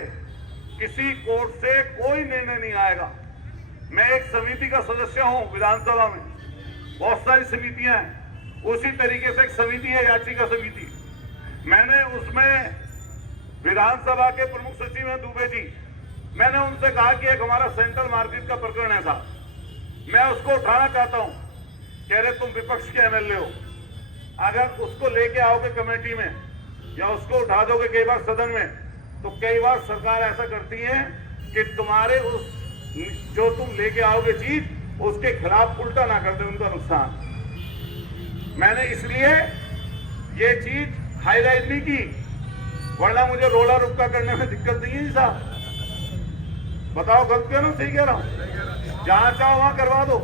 किसी कोर्ट से कोई निर्णय नहीं आएगा। मैं एक समिति का सदस्य हूं विधानसभा में, बहुत सारी समितियां हैं, उसी तरीके से एक समिति है याचिका समिति। मैंने उसमें विधानसभा के प्रमुख सचिव हैं दुबे जी, मैंने उनसे कहा कि एक हमारा सेंट्रल मार्केट का प्रकरण है साहब, मैं उसको उठाना चाहता हूं। कह रहे तुम विपक्ष के एमएलए हो, अगर उसको लेके आओगे कमेटी में या उसको उठा दोगे कई बार सदन में, तो कई बार सरकार ऐसा करती है कि तुम्हारे उस जो तुम लेके आओगे चीज उसके खिलाफ उल्टा ना कर दे, उनका नुकसान। मैंने इसलिए ये चीज हाईलाइट नहीं की, वरना मुझे रोला रुक्का करने में दिक्कत नहीं है साहब। बताओ गलत कह रहा हूं, सही कह रहा हूं? जहां चाहो वहां करवा दो।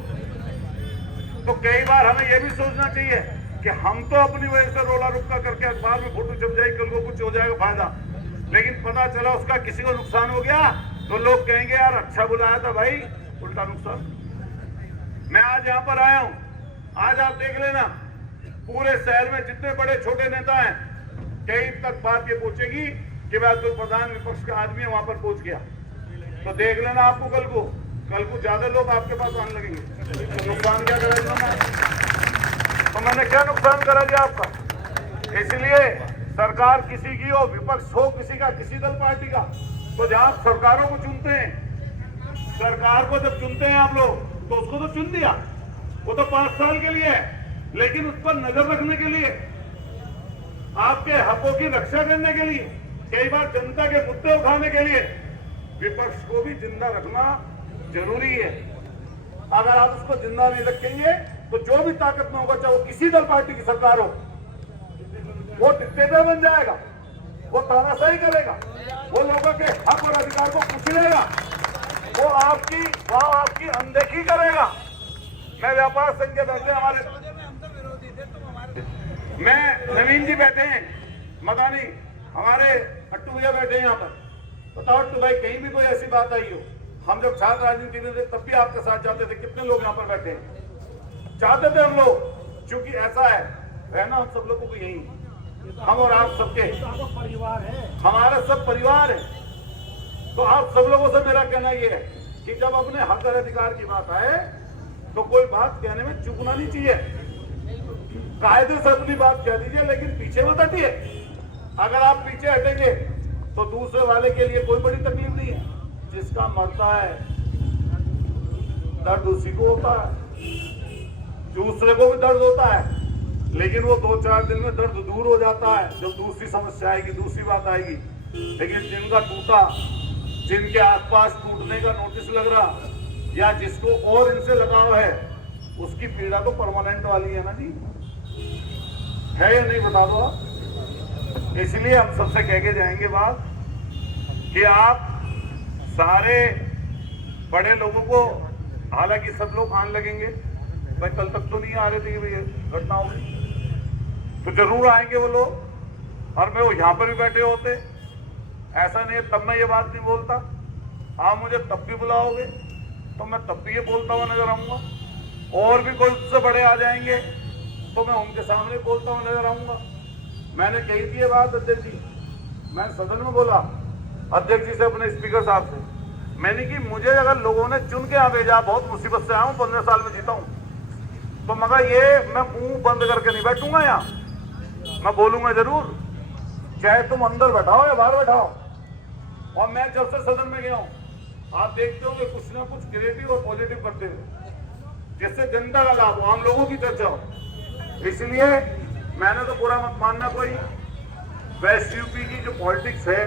तो कई बार हमें यह भी सोचना चाहिए कि हम तो अपनी वजह से रोला रुक्का करके अखबार में फोटो छप जाएगी, कल को कुछ हो जाएगा फायदा, लेकिन पता चला उसका किसी को नुकसान हो गया तो लोग कहेंगे यार अच्छा बुलाया था भाई, उल्टा नुकसान। मैं आज यहाँ पर आया हूँ, आज आप देख लेना पूरे शहर में जितने बड़े छोटे नेता हैं, कई तक बात ये पूछेगी कि मैं अतुल प्रधान विपक्ष का आदमी है, वहां पर पहुंच गया। तो देख लेना आपको कल को ज्यादा लोग आपके पास आने लगेंगे। तो नुकसान क्या करेगा? तो मैंने क्या नुकसान करा दिया आपका? इसलिए सरकार किसी की हो, विपक्ष हो किसी का, किसी दल पार्टी का, तो जहां सरकारों को चुनते हैं, सरकार को जब चुनते हैं आप लोग, तो उसको तो चुन दिया, वो तो 5 साल के लिए है, लेकिन उस पर नजर रखने के लिए, आपके हकों की रक्षा करने के लिए, कई बार जनता के मुद्दे उठाने के लिए विपक्ष को भी जिंदा रखना जरूरी है। अगर आप उसको जिंदा नहीं रखेंगे तो जो भी ताकत में होगा, चाहे वो किसी दल पार्टी की सरकार हो, वो डिक्टेटर बन जाएगा, वो तानाशाही करेगा, वो लोगों के हक और अधिकार को कुचलेगा, वो आपकी अनदेखी करेगा। मैं व्यापार संघ के बैठे हमारे, मैं नवीन जी बैठे हैं, मदानी हमारे अट्टू भैया बैठे हैं यहाँ पर। बताओ अट्टू भाई, कहीं भी कोई ऐसी बात आई हो, हम जब छात्र राजनीति में थे तब भी आपके साथ जाते थे, कितने लोग यहाँ पर बैठे हैं, चाहते थे हम लोग, क्योंकि ऐसा है रहना हम सब लोगों को यही, हम और आप सबके परिवार है, हमारा सब परिवार है। तो आप सब लोगों से मेरा कहना यह है कि जब अपने हक और अधिकार की बात आए तो कोई बात कहने में चूकना नहीं चाहिए, कायदे से अपनी बात कह दीजिए, लेकिन पीछे मत हटिए। अगर आप पीछे हटेंगे तो दूसरे वाले के लिए कोई बड़ी तकलीफ नहीं है। जिसका मरता है दर्द उसी को होता है, दूसरे को भी दर्द होता है, लेकिन वो 2-4 दिन में दर्द दूर हो जाता है जब दूसरी समस्या आएगी, दूसरी बात आएगी। लेकिन जिनका टूटा, जिनके आसपास टूटने का नोटिस लग रहा, या जिसको और इनसे लगाव है, उसकी पीड़ा तो परमानेंट वाली है ना जी, है या नहीं बता दो आप। इसलिए हम सबसे कह के जाएंगे बात कि आप सारे बड़े लोगों को, हालांकि सब लोग आने लगेंगे, भाई कल तक तो नहीं आ रहे थे कि भैया घटना होगी, तो जरूर आएंगे वो लोग। और मैं वो यहाँ पर भी बैठे होते, ऐसा नहीं तब मैं ये बात नहीं बोलता। आप मुझे तब भी बुलाओगे तो मैं तब भी ये बोलता हुआ नजर आऊंगा। और भी कोई उससे बड़े आ जाएंगे तो मैं उनके सामने बोलता हुआ नजर आऊंगा। मैंने कही थी ये बात अध्यक्ष जी, मैंने सदन में बोला अध्यक्ष जी से, अपने स्पीकर साहब से, मैंने कि मुझे अगर लोगों ने चुन के यहाँ भेजा, बहुत मुसीबत से आया हूँ, 15 साल में जीता हूँ, तो मगर ये मैं मुंह बंद करके नहीं बैठूंगा यहाँ, मैं बोलूंगा जरूर, चाहे तुम अंदर बैठाओ या बाहर बैठाओ। और मैं जब से सदन में गया हूँ, आप देखते होंगे कुछ ना कुछ क्रिएटिव और पॉजिटिव करते हुए, जिससे जनता का लाभ हो, आम लोगों की चर्चा हो। इसलिए मैंने तो बुरा मत मानना कोई, वेस्ट यूपी की जो पॉलिटिक्स है,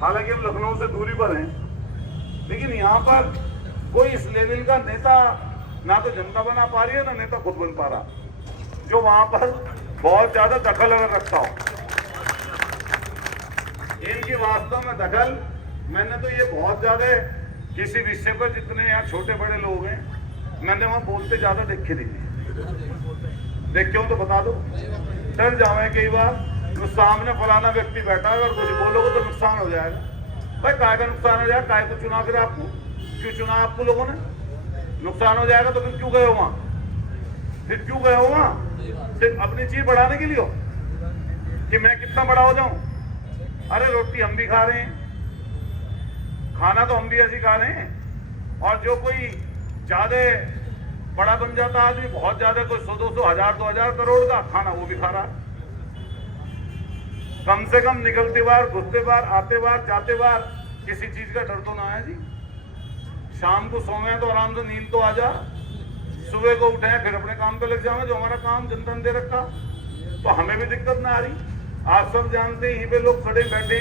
हालांकि हम लखनऊ से दूरी पर हैं, लेकिन यहाँ पर कोई इस लेवल का नेता ना तो जनता बना पा रही है, ना नेता खुद बन पा रहा, जो वहां पर बहुत ज्यादा दखल अगर रखता हो। इनकी वास्तव में दखल, मैंने तो ये बहुत ज्यादा किसी विषय पर, जितने यहाँ छोटे बड़े लोग हैं, मैंने वहां बोलते ज्यादा देखे नहीं। देख क्यों तो बता दो, डर जावे कई बार, तो सामने फलाना व्यक्ति बैठा है और कुछ बोलोगे तो नुकसान हो जाएगा। भाई काय का नुकसान हो जाएगा, काय को चुना फिर आपको, क्यों चुना आपको लोगों ने, नुकसान हो जाएगा तो फिर क्यों गए हो वहां, फिर क्यों गए हो वहां, सिर्फ अपनी चीज बढ़ाने के लिए हो कि मैं कितना बड़ा हो जाऊं। अरे रोटी हम भी खा रहे हैं, खाना तो हम भी ऐसी खा रहे हैं, और जो कोई ज्यादा बड़ा बन जाता आदमी, बहुत ज्यादा, कोई 100-200 1000 2000 करोड़ का खाना वो भी खा रहा है। कम से कम निकलते बार, घुसते बार, आते बार, जाते बार किसी चीज का डर तो ना है जी। शाम को सोए तो आराम से नींद तो आ जा, सुबह को उठे फिर अपने काम पे लग जाए, जो हमारा काम जनधन दे रखा, तो हमें भी दिक्कत ना आ रही। आप सब जानते हैं, यहीं पे लोग खड़े बैठे,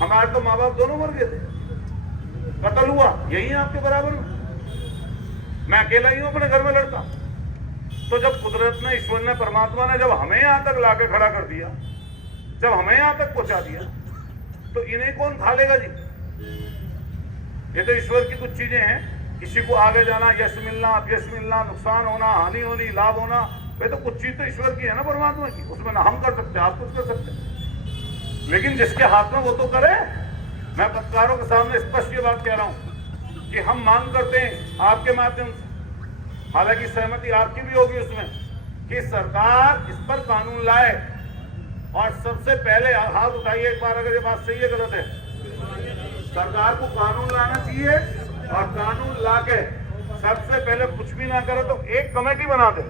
हमारे तो माँ बाप दोनों मर गए थे, कत्ल हुआ यही है आपके बराबर में, मैं अकेला ही हूं अपने घर में लड़का। तो जब कुदरत ने, ईश्वर ने, परमात्मा ने जब हमें यहां तक लाके खड़ा कर दिया, जब हमें यहां तक पहुंचा दिया, तो इन्हें कौन खा लेगा जी। ये तो ईश्वर की कुछ चीजें हैं, किसी को आगे जाना, यश मिलना, अपयश मिलना, नुकसान होना, हानि होनी, लाभ होना, वे तो कुछ चीज तो ईश्वर की है ना, परमात्मा की, उसमें ना हम कर सकते, आप कुछ कर सकते, लेकिन जिसके हाथ में वो तो करे। मैं पत्रकारों के सामने स्पष्ट ये बात कह रहा हूं कि हम मांग करते हैं आपके माध्यम से, हालांकि सहमति आपकी भी होगी उसमें, कि सरकार इस पर कानून लाए। और सबसे पहले हाथ उठाइए एक बार अगर ये बात सही है गलत है, सरकार को कानून लाना चाहिए, और कानून लाके सबसे पहले कुछ भी ना करे तो एक कमेटी बना दे,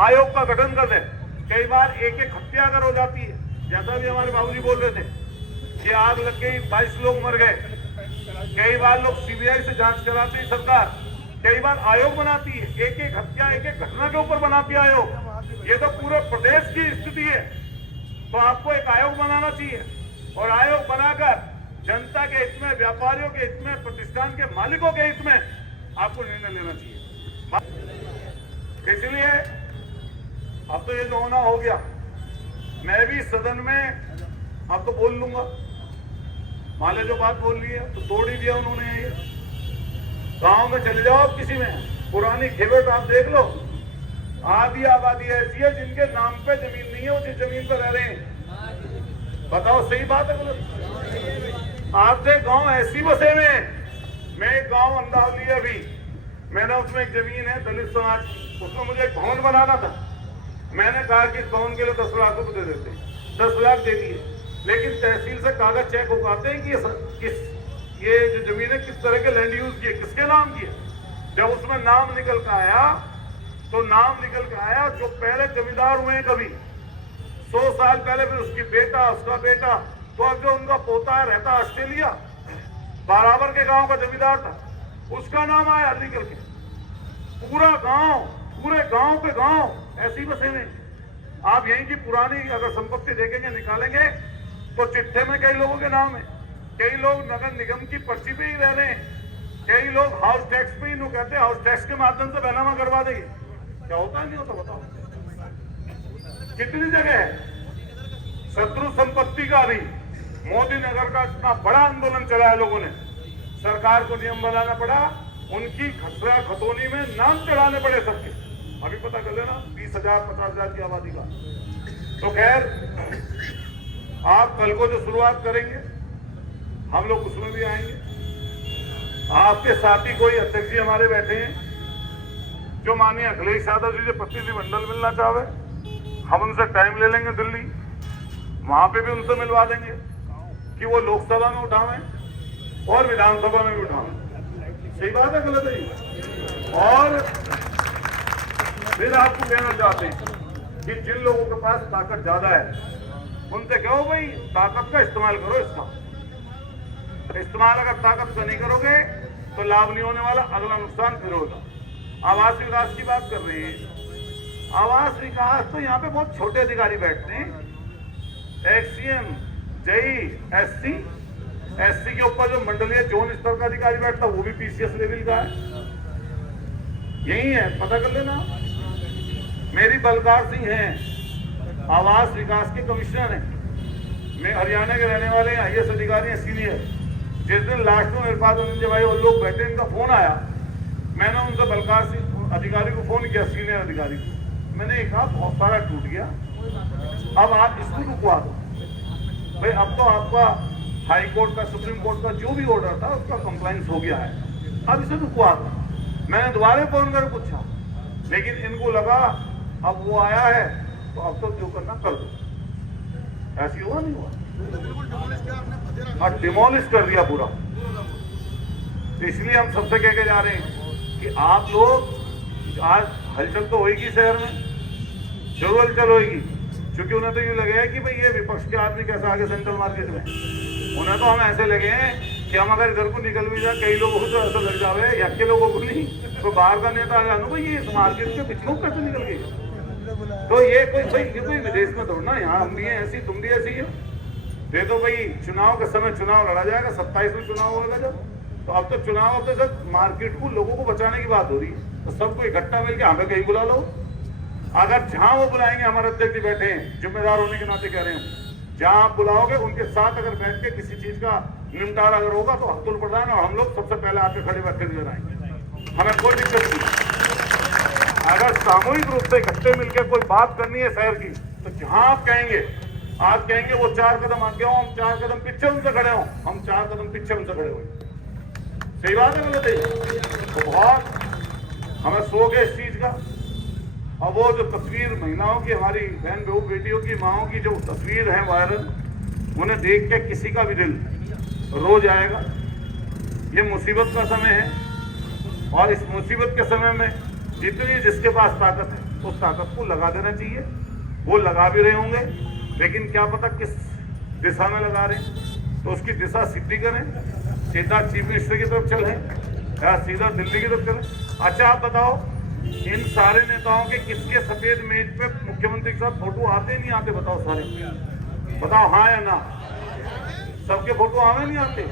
आयोग का गठन कर दे। कई बार एक हत्या अगर हो जाती है, जैसा भी हमारे बाबूजी बोल रहे थे कि आग लग गई, 22 लोग मर गए, कई बार लोग सीबीआई से जांच कराती है सरकार, कई बार आयोग बनाती है, एक हत्या, एक घटना के ऊपर बनाती है आयोग। ये तो पूरे प्रदेश की स्थिति है, तो आपको एक आयोग बनाना चाहिए, और आयोग बनाकर जनता के हित में, व्यापारियों के हित में, प्रतिष्ठान के मालिकों के हित में आपको निर्णय लेना चाहिए। इसलिए अब तो ये जो होना हो गया, मैं भी सदन में अब तो बोल लूंगा, माले जो बात बोल ली है तो तोड़ ही दिया उन्होंने। ये गांव में चले जाओ, किसी में पुरानी खेवट आप देख लो, आधी आबादी ऐसी है जिनके नाम पे जमीन नहीं है, वो जिस जमीन पर रह रहे हैं। बताओ सही बात है बोलो, आपसे गांव ऐसी बसे में, मैं एक गांव अंदावली है अभी, मैंने उसमें एक जमीन है दलित समाज, उसमें मुझे एक भवन बनाना था। मैंने कहा कि इस भवन के लिए 10 लाख रुपए दे देते, 10 लाख दे दिए, लेकिन तहसील से कागज चेक उगाते हैं कि ये जो जमीन है किस तरह के लैंड यूज किए, किसके नाम किए। जब उसमें नाम निकल कर आया, तो नाम निकल कर आया जो पहले जमींदार हुए कभी 100 साल पहले, फिर उसकी बेटा, उसका बेटा, तो अब जो उनका पोता रहता ऑस्ट्रेलिया, बाराबर के गांव का जमींदार था, उसका नाम आया निकल के। पूरा गांव, पूरे गांव पे गांव ऐसी बसे में। आप यहीं की पुरानी अगर संपत्ति देखेंगे, निकालेंगे तो चिट्ठे में कई लोगों के नाम है, कई लोग नगर निगम की पर्ची पे ही रह रहे हैं, कई लोग हाउस टैक्स पे ही नो कहते हैं हाउस टैक्स के माध्यम से बैनामा करवा देंगे। क्या होता है नहीं होता बताओ? कितनी जगह है शत्रु संपत्ति का भी। मोदी नगर का इतना बड़ा आंदोलन चलाया लोगों ने, सरकार को नियम बनाना पड़ा, उनकी खसरा खतौनी में नाम चढ़ाने पड़े सबके। अभी पता कर लेना 20,000 50,000 की आबादी का। तो खैर, आप कल को जो शुरुआत करेंगे हम लोग उसमें भी आएंगे। आपके साथी कोई अध्यक्ष जी हमारे बैठे हैं जो माननीय अखिलेश यादव जी से प्रतिनिधिमंडल मिलना चाहे, हम उनसे टाइम ले लेंगे दिल्ली, वहां पे भी उनसे मिलवा देंगे कि वो लोकसभा में उठावें और विधानसभा में भी उठावें। सही बात है गलत है? और फिर आपको कहना चाहते हैं कि जिन लोगों के पास ताकत ज्यादा है उनसे कहो भाई ताकत का इस्तेमाल करो। इसका इस्तेमाल अगर ताकत का नहीं करोगे तो लाभ नहीं होने वाला, अगला नुकसान फिर होगा। आवास विकास की बात कर रहे हैं, आवास विकास तो यहाँ पे बहुत छोटे अधिकारी बैठते हैं, एक्सीएम, जेई, एससी के ऊपर जो मंडलीय जोन स्तर का अधिकारी बैठता वो भी पीसीएस लेवल का है। यही है, पता कर लेना। मेरी बलकार सिंह हैं, आवास विकास के कमिश्नर हैं, मैं हरियाणा के रहने वाले हैं, आईएएस अधिकारी हैं, सीनियर। जिस दिन लास्ट में मेरे पास धनंजय भाई और लोग बैठे, इनका फोन आया, मैंने उनसे बलकार सिंह अधिकारी को फोन किया, सीनियर अधिकारी को। मैंने कहा बहुत सारा टूट गया, अब आप इसको रुकवा दो भाई। अब तो आपका हाई कोर्ट का, सुप्रीम कोर्ट का जो भी ऑर्डर था उसका कंप्लायंस हो गया है, अब इसे रुकवा दो। मैंने दोबारा फोन कर पूछा, लेकिन इनको लगा अब वो आया है तो अब तो जो करना कर दो। ऐसी हुआ नहीं हुआ? डिमोलिश कर दिया पूरा। तो इसलिए हम सबसे कह के जा रहे हैं कि आप लोग, आज हलचल तो होगी शहर में, जरूर हलचल होगी, क्योंकि उन्हें तो ये लगे है कि भाई ये विपक्ष के आदमी कैसे आगे सेंट्रल मार्केट में। उन्हें तो हम ऐसे लगे हैं कि हम अगर इधर को निकल भी जाए, कई लोगों को तो ऐसा लग जाए, यके लोगों को नहीं, तो बाहर का नेता जानू भाई ये इस मार्केट के पिछलों कैसे निकल गए। तो ये कोई विदेश में दौड़ना, यहाँ हम भी हैं ऐसी, तुम भी ऐसी है। दे दो भाई, चुनाव के समय चुनाव लड़ा जाएगा, 27 में चुनाव होगा जब, तो अब तो चुनाव तो जब मार्केट को, लोगों को बचाने की बात हो रही है, तो सबको इकट्ठा मिलकर हमें कहीं बुला लो। अगर जहां वो बुलाएंगे, हमारे अध्यक्ष जी बैठे हैं, जिम्मेदार होने के नाते कह रहे हैं, जहां आप बुलाओगे उनके साथ अगर बैठ के किसी चीज का निपटारा अगर होगा तो अब्दुल प्रधान और हम लोग सबसे पहले आके खड़े बैठे नजर आएंगे, हमें कोई दिक्कत नहीं। अगर सामूहिक रूप से इकट्ठे मिलकर कोई बात करनी है शहर की, तो जहां आप कहेंगे, आज कहेंगे वो 4 कदम आगे हो, हम 4 कदम पीछे उनसे खड़े हो, हम 4 कदम पीछे उनसे खड़े हुए। सही बात है गलत है? तो बहुत हमें शौक है इस चीज का। और वो जो तस्वीर महिलाओं की, हमारी बहन बहू बेटियों की, माओं की जो तस्वीर है वायरल, उन्हें देख के किसी का भी दिल रो जाएगा। ये मुसीबत का समय है और इस मुसीबत के समय में जितनी जिसके पास ताकत है उस ताकत को लगा देना चाहिए। वो लगा भी रहे होंगे, लेकिन क्या पता किस दिशा में लगा रहे हैं, तो उसकी दिशा सीधी करें। सीधा चीफ मिनिस्टर की तरफ चले या सीधा दिल्ली की तरफ चले। अच्छा आप बताओ, इन सारे नेताओं के किसके सफेद मेज पे मुख्यमंत्री के साथ फोटो आते नहीं आते? बताओ सारे, बताओ हाँ या ना? सबके फोटो आवे नहीं आते?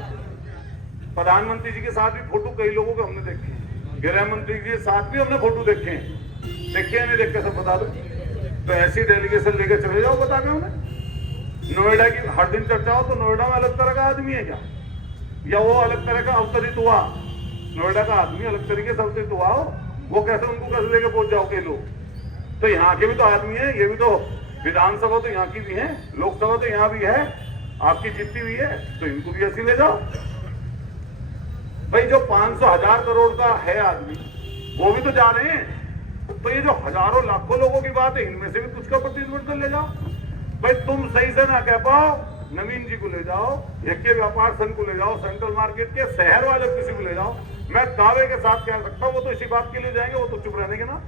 प्रधानमंत्री जी के साथ भी फोटो कई लोगों के हमने देखे हैं, गृह मंत्री जी के साथ भी हमने फोटो देखे हैं, देखे नहीं देखे सब बता दो। तो ऐसी डेलीगेशन लेके चले जाओ, बता के उन्हें। नोएडा की हर दिन चर्चा हो तो नोएडा में अलग तरह का आदमी है क्या, या वो अलग तरह का अवतरित हुआ? नोएडा का आदमी अलग तरीके से अवतरित हुआ हो, वो कैसे उनको कैसे लेके पहुंच जाओ के लोग? तो यहाँ के भी तो आदमी है, ये भी तो विधानसभा तो यहाँ की भी है, लोकसभा तो यहाँ भी है, आपकी जीतती हुई है, तो इनको भी ऐसी ले जाओ भाई। जो 500,000 करोड़ का है आदमी, वो भी तो जा रहे हैं। तो ये जो हजारों लाखों लोगों की बात है, इनमें से भी कुछ का प्रतिनिधित्व ले जाओ भाई। तुम सही से ना कह पाओ, नवीन जी को ले जाओ, यज्ञ व्यापार संघ को ले जाओ, सेंट्रल मार्केट के शहर वाले किसी को ले जाओ, मैं दावे के साथ कह सकता हूं वो तो इसी बात के लिए जाएंगे, वो तो चुप रहने के ना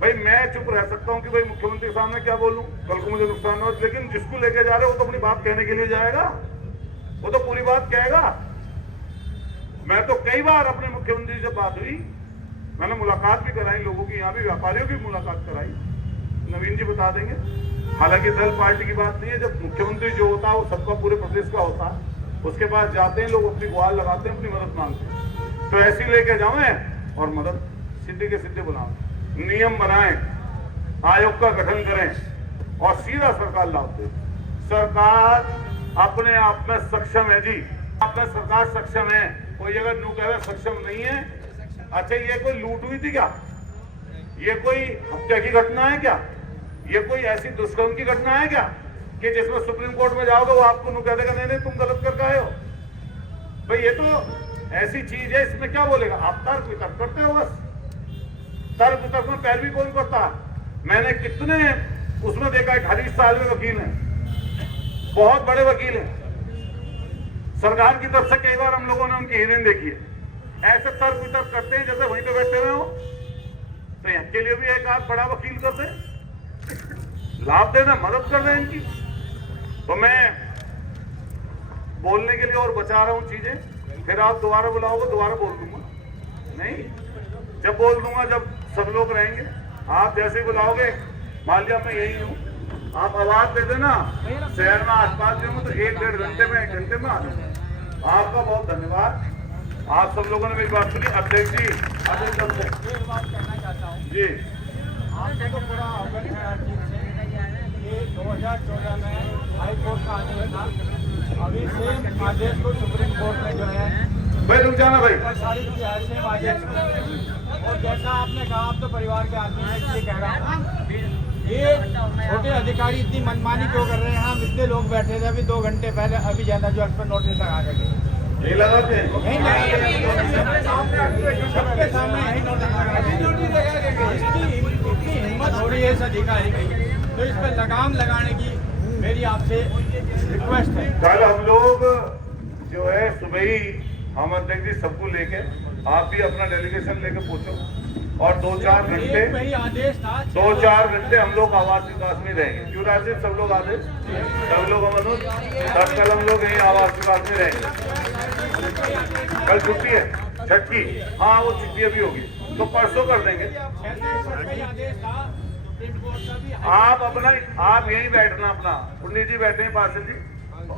भाई। मैं चुप रह सकता हूं कि भाई मुख्यमंत्री के सामने क्या बोलूं, कल को मुझे नुकसान हो, लेकिन जिसको लेके जा रहे हो वो तो अपनी बात कहने के लिए जाएगा, वो तो पूरी बात कहेगा। मैं तो कई बार अपने मुख्यमंत्री से बात हुई, मैंने मुलाकात भी कराई लोगों की, यहाँ भी व्यापारियों की मुलाकात कराई, नवीन जी बता देंगे। हालांकि दल पार्टी की बात नहीं है, जब मुख्यमंत्री जो होता है वो सबका पूरे प्रदेश का होता है, उसके पास जाते हैं लोग, अपनी गुहार लगाते हैं, अपनी मदद मांगते हैं। तो ऐसी लेके जाओ और मदद सीधे के सीधे बुलाओ, नियम बनाएं, आयोग का गठन करें और सीधा सरकार लाभ दे। सरकार अपने आप में सक्षम है जी, अपना सरकार सक्षम है। कोई अगर न्यू कह सक्षम नहीं है, अच्छा ये कोई लूट हुई थी क्या, ये कोई हत्या की घटना है क्या, ये कोई ऐसी दुष्कर्म की घटना है क्या कि जिसमें सुप्रीम कोर्ट में जाओगे वो आपको न्यू कह देगा नहीं तुम गलत करके आए हो। भाई ये तो ऐसी चीज है, इसमें क्या बोलेगा आप, तर्क वितर्क करते हो बस। तर्क वितर्क में पैरवी कौन करता है? मैंने कितने उसमें देखा है, हरीश साहब वकील हैं, बहुत बड़े वकील हैं, सरकार की तरफ से कई बार हम लोगों ने उनकी हियरिंग देखी है, ऐसे तर्क वितर्क करते हैं जैसे वहीं पे बैठे हुए हो। तो इनके लिए भी एक आध बड़ा वकील कर दे, लाभ देना, मदद कर दें इनकी। तो मैं बोलने के लिए और बचा रहा हूं चीजें, फिर आप दोबारा बुलाओगे दोबारा बोल दूंगा, नहीं जब बोल दूंगा जब सब लोग रहेंगे, आप जैसे बुलाओगे, मान लिया मैं यही हूँ, आप आवाज दे देना, शहर में आसपास भी हूँ तो 1-1.5 घंटे में 1 घंटे में आ जाऊंगा। आपका बहुत धन्यवाद, आप सब लोगों ने मेरी बात सुनी। अध्यक्ष जी एक बात कहना चाहता हूँ जी, आपको तो पूरा अवगत है हर चीज से। ये 2014 में हाई कोर्ट का आदेश था, अभी सेम आदेश को सुप्रीम कोर्ट में जो है भाई रुक जाना भाई, सारी सेम आदेश को। और जैसा आपने कहा, आप तो परिवार के आदमी हैं, इसलिए कह रहा हूँ, ये छोटे अधिकारी इतनी मनमानी क्यों कर रहे हैं? हम इतने लोग बैठे थे अभी 2 घंटे पहले, अभी ज्यादा जो पर नोटिस लगा करके नहीं लगाते हैं, सबके सामने यही नोटिस लगा, इतनी हिम्मत हो रही है इस अधिकारी की, तो इस पर लगाम लगाने की मेरी आपसे रिक्वेस्ट है। कल हम लोग जो है सुबह ही हम अध्यक्ष जी सबको लेके, आप भी अपना डेलीगेशन लेके पहुंचो और 2-4 घंटे आदेश था, 2-4 घंटे हम लोग आवास विकास में रहेंगे। क्यों राजेश, सब लोग आदेश, सब लोग मनोज, सब कल हम लोग यही आवास विकास में रहेंगे। कल छुट्टी है छठ की, हाँ वो छुट्टी अभी होगी तो परसों कर देंगे। आप अपना आप यही बैठना, अपना पंडित जी बैठे हैं, पार्षद जी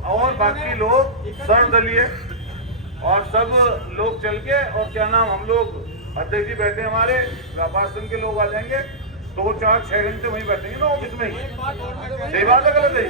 और बाकी लोग सर्वदलीय और सब लोग चल के, और क्या नाम, हम लोग अध्यक्ष जी बैठे हमारे, व्यापार संघ के लोग आ जाएंगे, 2-4-6 घंटे वहीं बैठेंगे ना ऑफिस में ही। सही बात है गलत है?